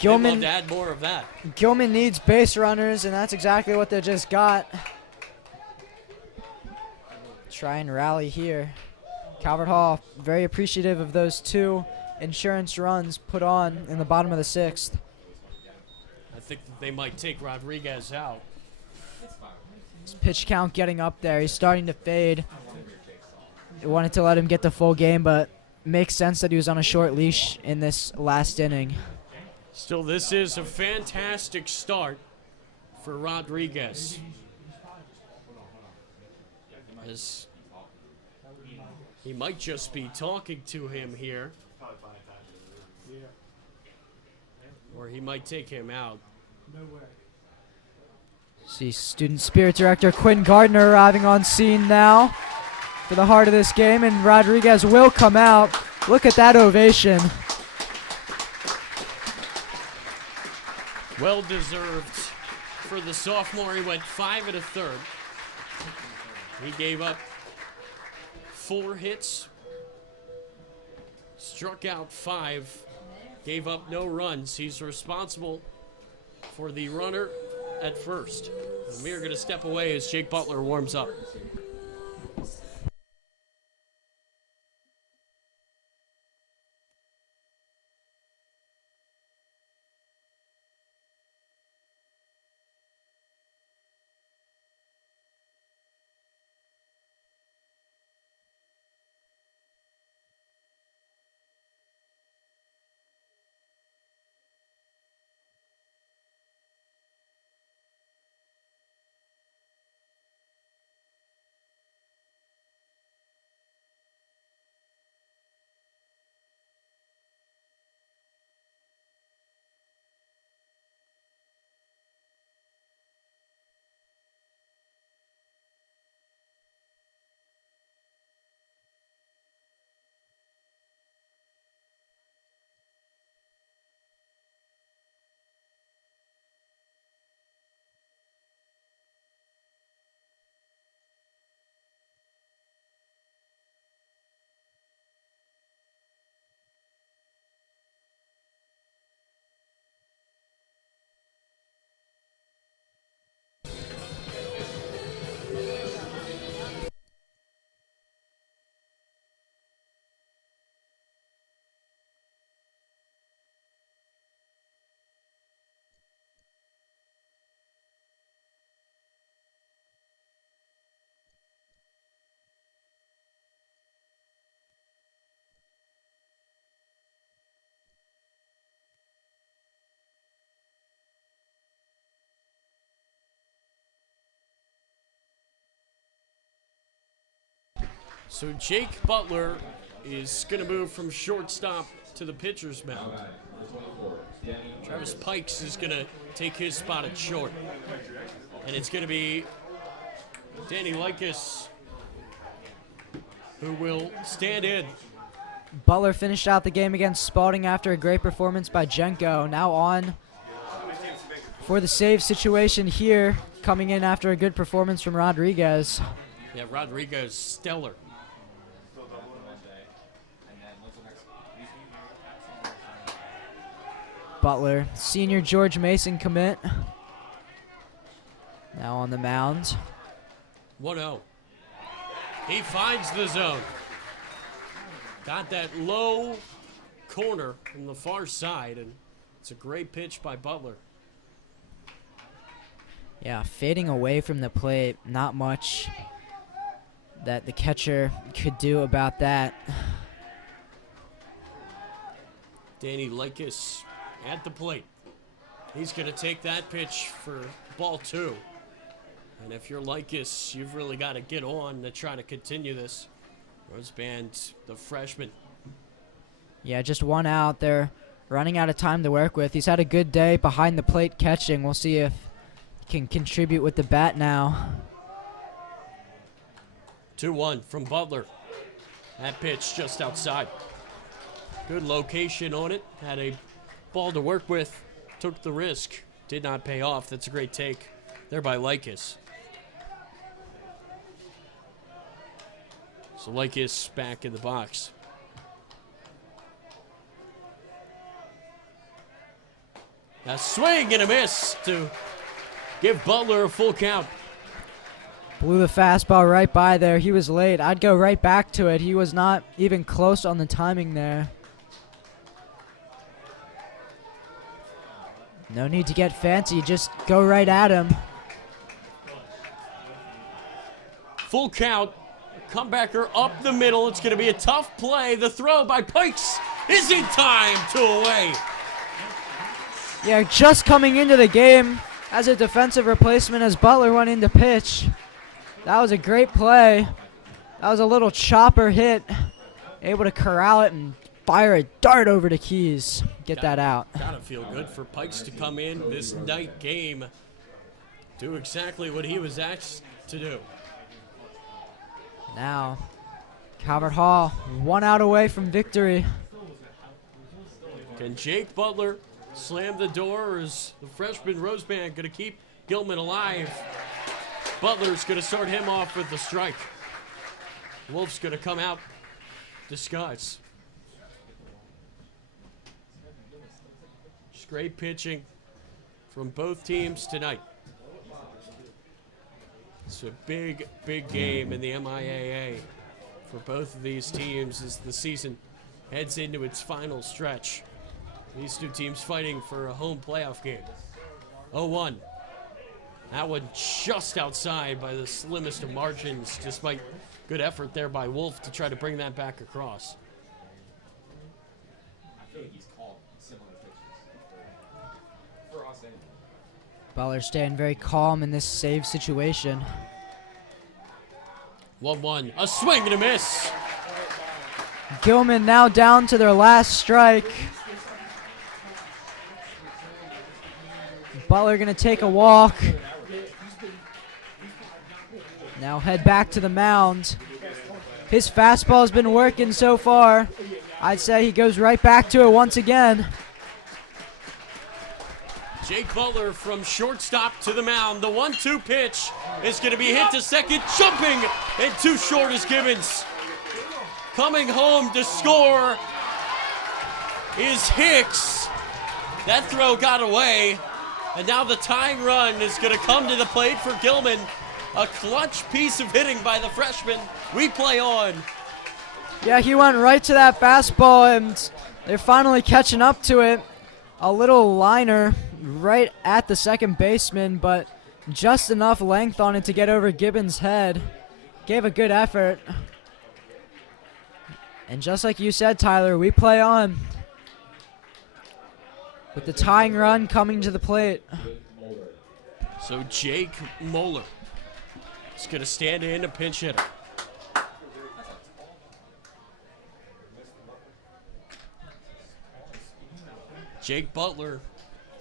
They'd love to add more of that. Gilman needs base runners, and that's exactly what they just got. Try and rally here. Calvert Hall very appreciative of those 2 insurance runs put on in the bottom of the 6th. I think that they might take Rodriguez out. His pitch count getting up there. He's starting to fade. They wanted to let him get the full game, but makes sense that he was on a short leash in this last inning. Still, this is a fantastic start for Rodriguez. As he might just be talking to him here. Or he might take him out. See Student Spirit Director Quinn Gardner arriving on scene now for the heart of this game, and Rodriguez will come out. Look at that ovation. Well deserved for the sophomore. He went 5 1/3. He gave up 4 hits, struck out 5, gave up no runs. He's responsible for the runner at first. And we are going to step away as Jake Butler warms up. So Jake Butler is going to move from shortstop to the pitcher's mound. Travis Pikes is going to take his spot at short. And it's going to be Danny Likas who will stand in. Butler finished out the game against Spalding after a great performance by Jenko. Now on for the save situation here, coming in after a good performance from Rodriguez. Yeah, Rodriguez, stellar. Butler, senior George Mason commit. Now on the mound. 1-0. He finds the zone. Got that low corner from the far side, and it's a great pitch by Butler. Yeah, fading away from the plate. Not much that the catcher could do about that. Danny Likas at the plate. He's going to take that pitch for ball 2. And if you're Likas, you've really got to get on to try to continue this. Roseband, the freshman. Yeah, just one out there, running out of time to work with. He's had a good day behind the plate catching. We'll see if he can contribute with the bat now. 2-1 from Butler. That pitch just outside. Good location on it. Had a ball to work with. Took the risk. Did not pay off. That's a great take there by Likas. So Likas back in the box. A swing and a miss to give Butler a full count. Blew the fastball right by there. He was late. I'd go right back to it. He was not even close on the timing there. No need to get fancy. Just go right at him. Full count. Comebacker up the middle. It's going to be a tough play. The throw by Pikes is in time. 2 away. Yeah, just coming into the game as a defensive replacement as Butler went into pitch. That was a great play. That was a little chopper hit. Able to corral it and fire a dart over to Keys. Get that out. Gotta feel good for Pikes to come in this night game. Do exactly what he was asked to do. Now, Calvert Hall, 1 out away from victory. Can Jake Butler slam the door, or is the freshman Roseband going to keep Gilman alive? Butler's going to start him off with the strike. Wolf's going to come out disguised. Just great pitching from both teams tonight. It's a big, big game in the MIAA for both of these teams as the season heads into its final stretch. These two teams fighting for a home playoff game. 0-1. That one just outside by the slimmest of margins, despite good effort there by Wolf to try to bring that back across. I feel like he's called similar pitches for us anyway. Butler staying very calm in this save situation. 1-1. A swing and a miss. Gilman now down to their last strike. Butler going to take a walk. Now head back to the mound. His fastball has been working so far. I'd say he goes right back to it once again. Jake Butler from shortstop to the mound. The 1-2 pitch is going to be hit to second, jumping, and too short is Gibbons. Coming home to score is Hicks. That throw got away, and now the tying run is going to come to the plate for Gilman. A clutch piece of hitting by the freshman. We play on. Yeah, he went right to that fastball, and they're finally catching up to it. A little liner right at the second baseman, but just enough length on it to get over Gibbons' head. Gave a good effort. And just like you said, Tyler, we play on. With the tying run coming to the plate. So Jake Moeller is going to stand in a pinch hitter. Jake Butler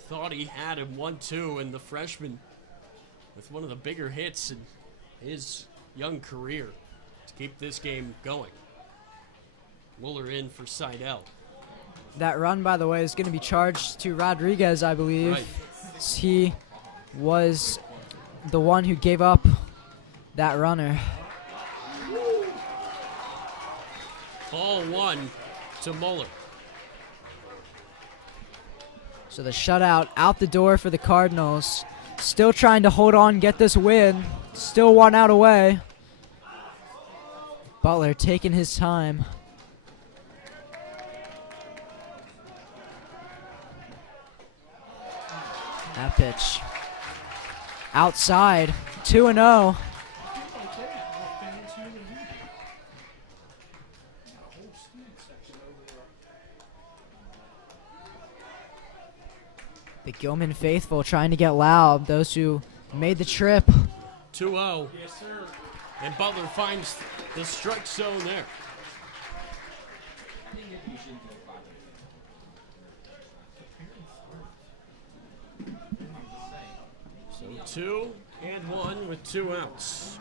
thought he had him 1-2, and the freshman with one of the bigger hits in his young career to keep this game going. Muller in for Seidel. That run, by the way, is going to be charged to Rodriguez, I believe. Right. He was the one who gave up that runner. Ball 1 to Muller. So the shutout out the door for the Cardinals. Still trying to hold on, get this win. Still 1 out away. Butler taking his time. That pitch. Outside. 2-0. The Gilman faithful trying to get loud. Those who made the trip. 2-0. Yes, sir. And Butler finds the strike zone there. So 2-1 with 2 outs.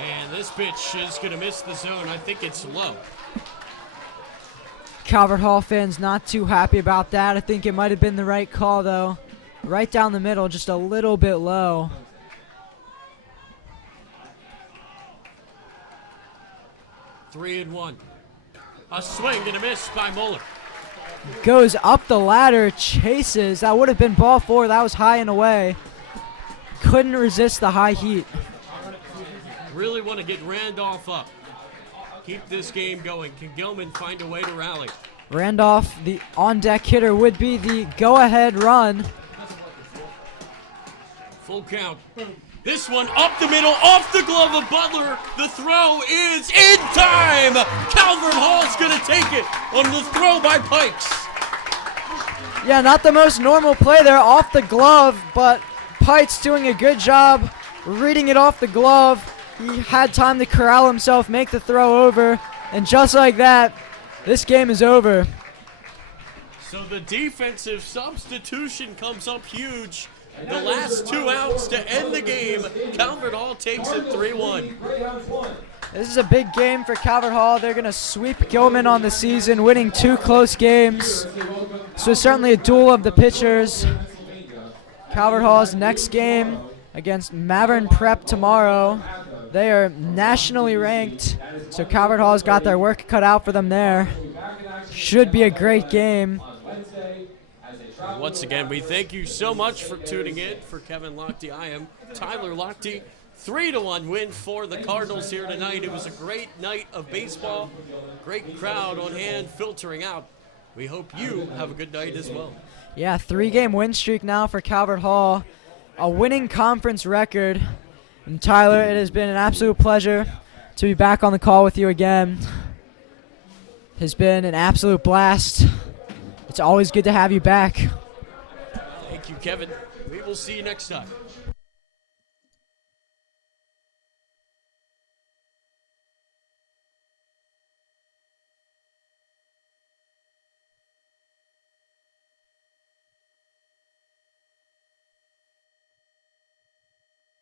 And this pitch is going to miss the zone. I think it's low. Calvert Hall fans not too happy about that. I think it might have been the right call, though. Right down the middle, just a little bit low. Three and 1. A swing and a miss by Muller. Goes up the ladder, chases. That would have been ball 4. That was high and away. Couldn't resist the high heat. Really want to get Randolph up. Keep this game going. Can Gilman find a way to rally? Randolph, the on-deck hitter, would be the go-ahead run. Full count. This one up the middle, off the glove of Butler. The throw is in time. Calvert Hall's going to take it on the throw by Pikes. Yeah, not the most normal play there, off the glove, but Pikes doing a good job reading it off the glove. He had time to corral himself, make the throw over, and just like that, this game is over. So the defensive substitution comes up huge. The last 2 outs to end the game. Calvert Hall takes it 3-1. This is a big game for Calvert Hall. They're going to sweep Gilman on the season, winning 2 close games. So it's certainly a duel of the pitchers. Calvert Hall's next game against Malvern Prep tomorrow. They are nationally ranked, so Calvert Hall's got their work cut out for them there. Should be a great game. Once again, we thank you so much for tuning in. For Kevin Lochte, I am Tyler Lochte. 3-1 win for the Cardinals here tonight. It was a great night of baseball. Great crowd on hand filtering out. We hope you have a good night as well. Yeah, 3-game win streak now for Calvert Hall. A winning conference record. And Tyler, it has been an absolute pleasure to be back on the call with you again. It has been an absolute blast. It's always good to have you back. Thank you, Kevin. We will see you next time.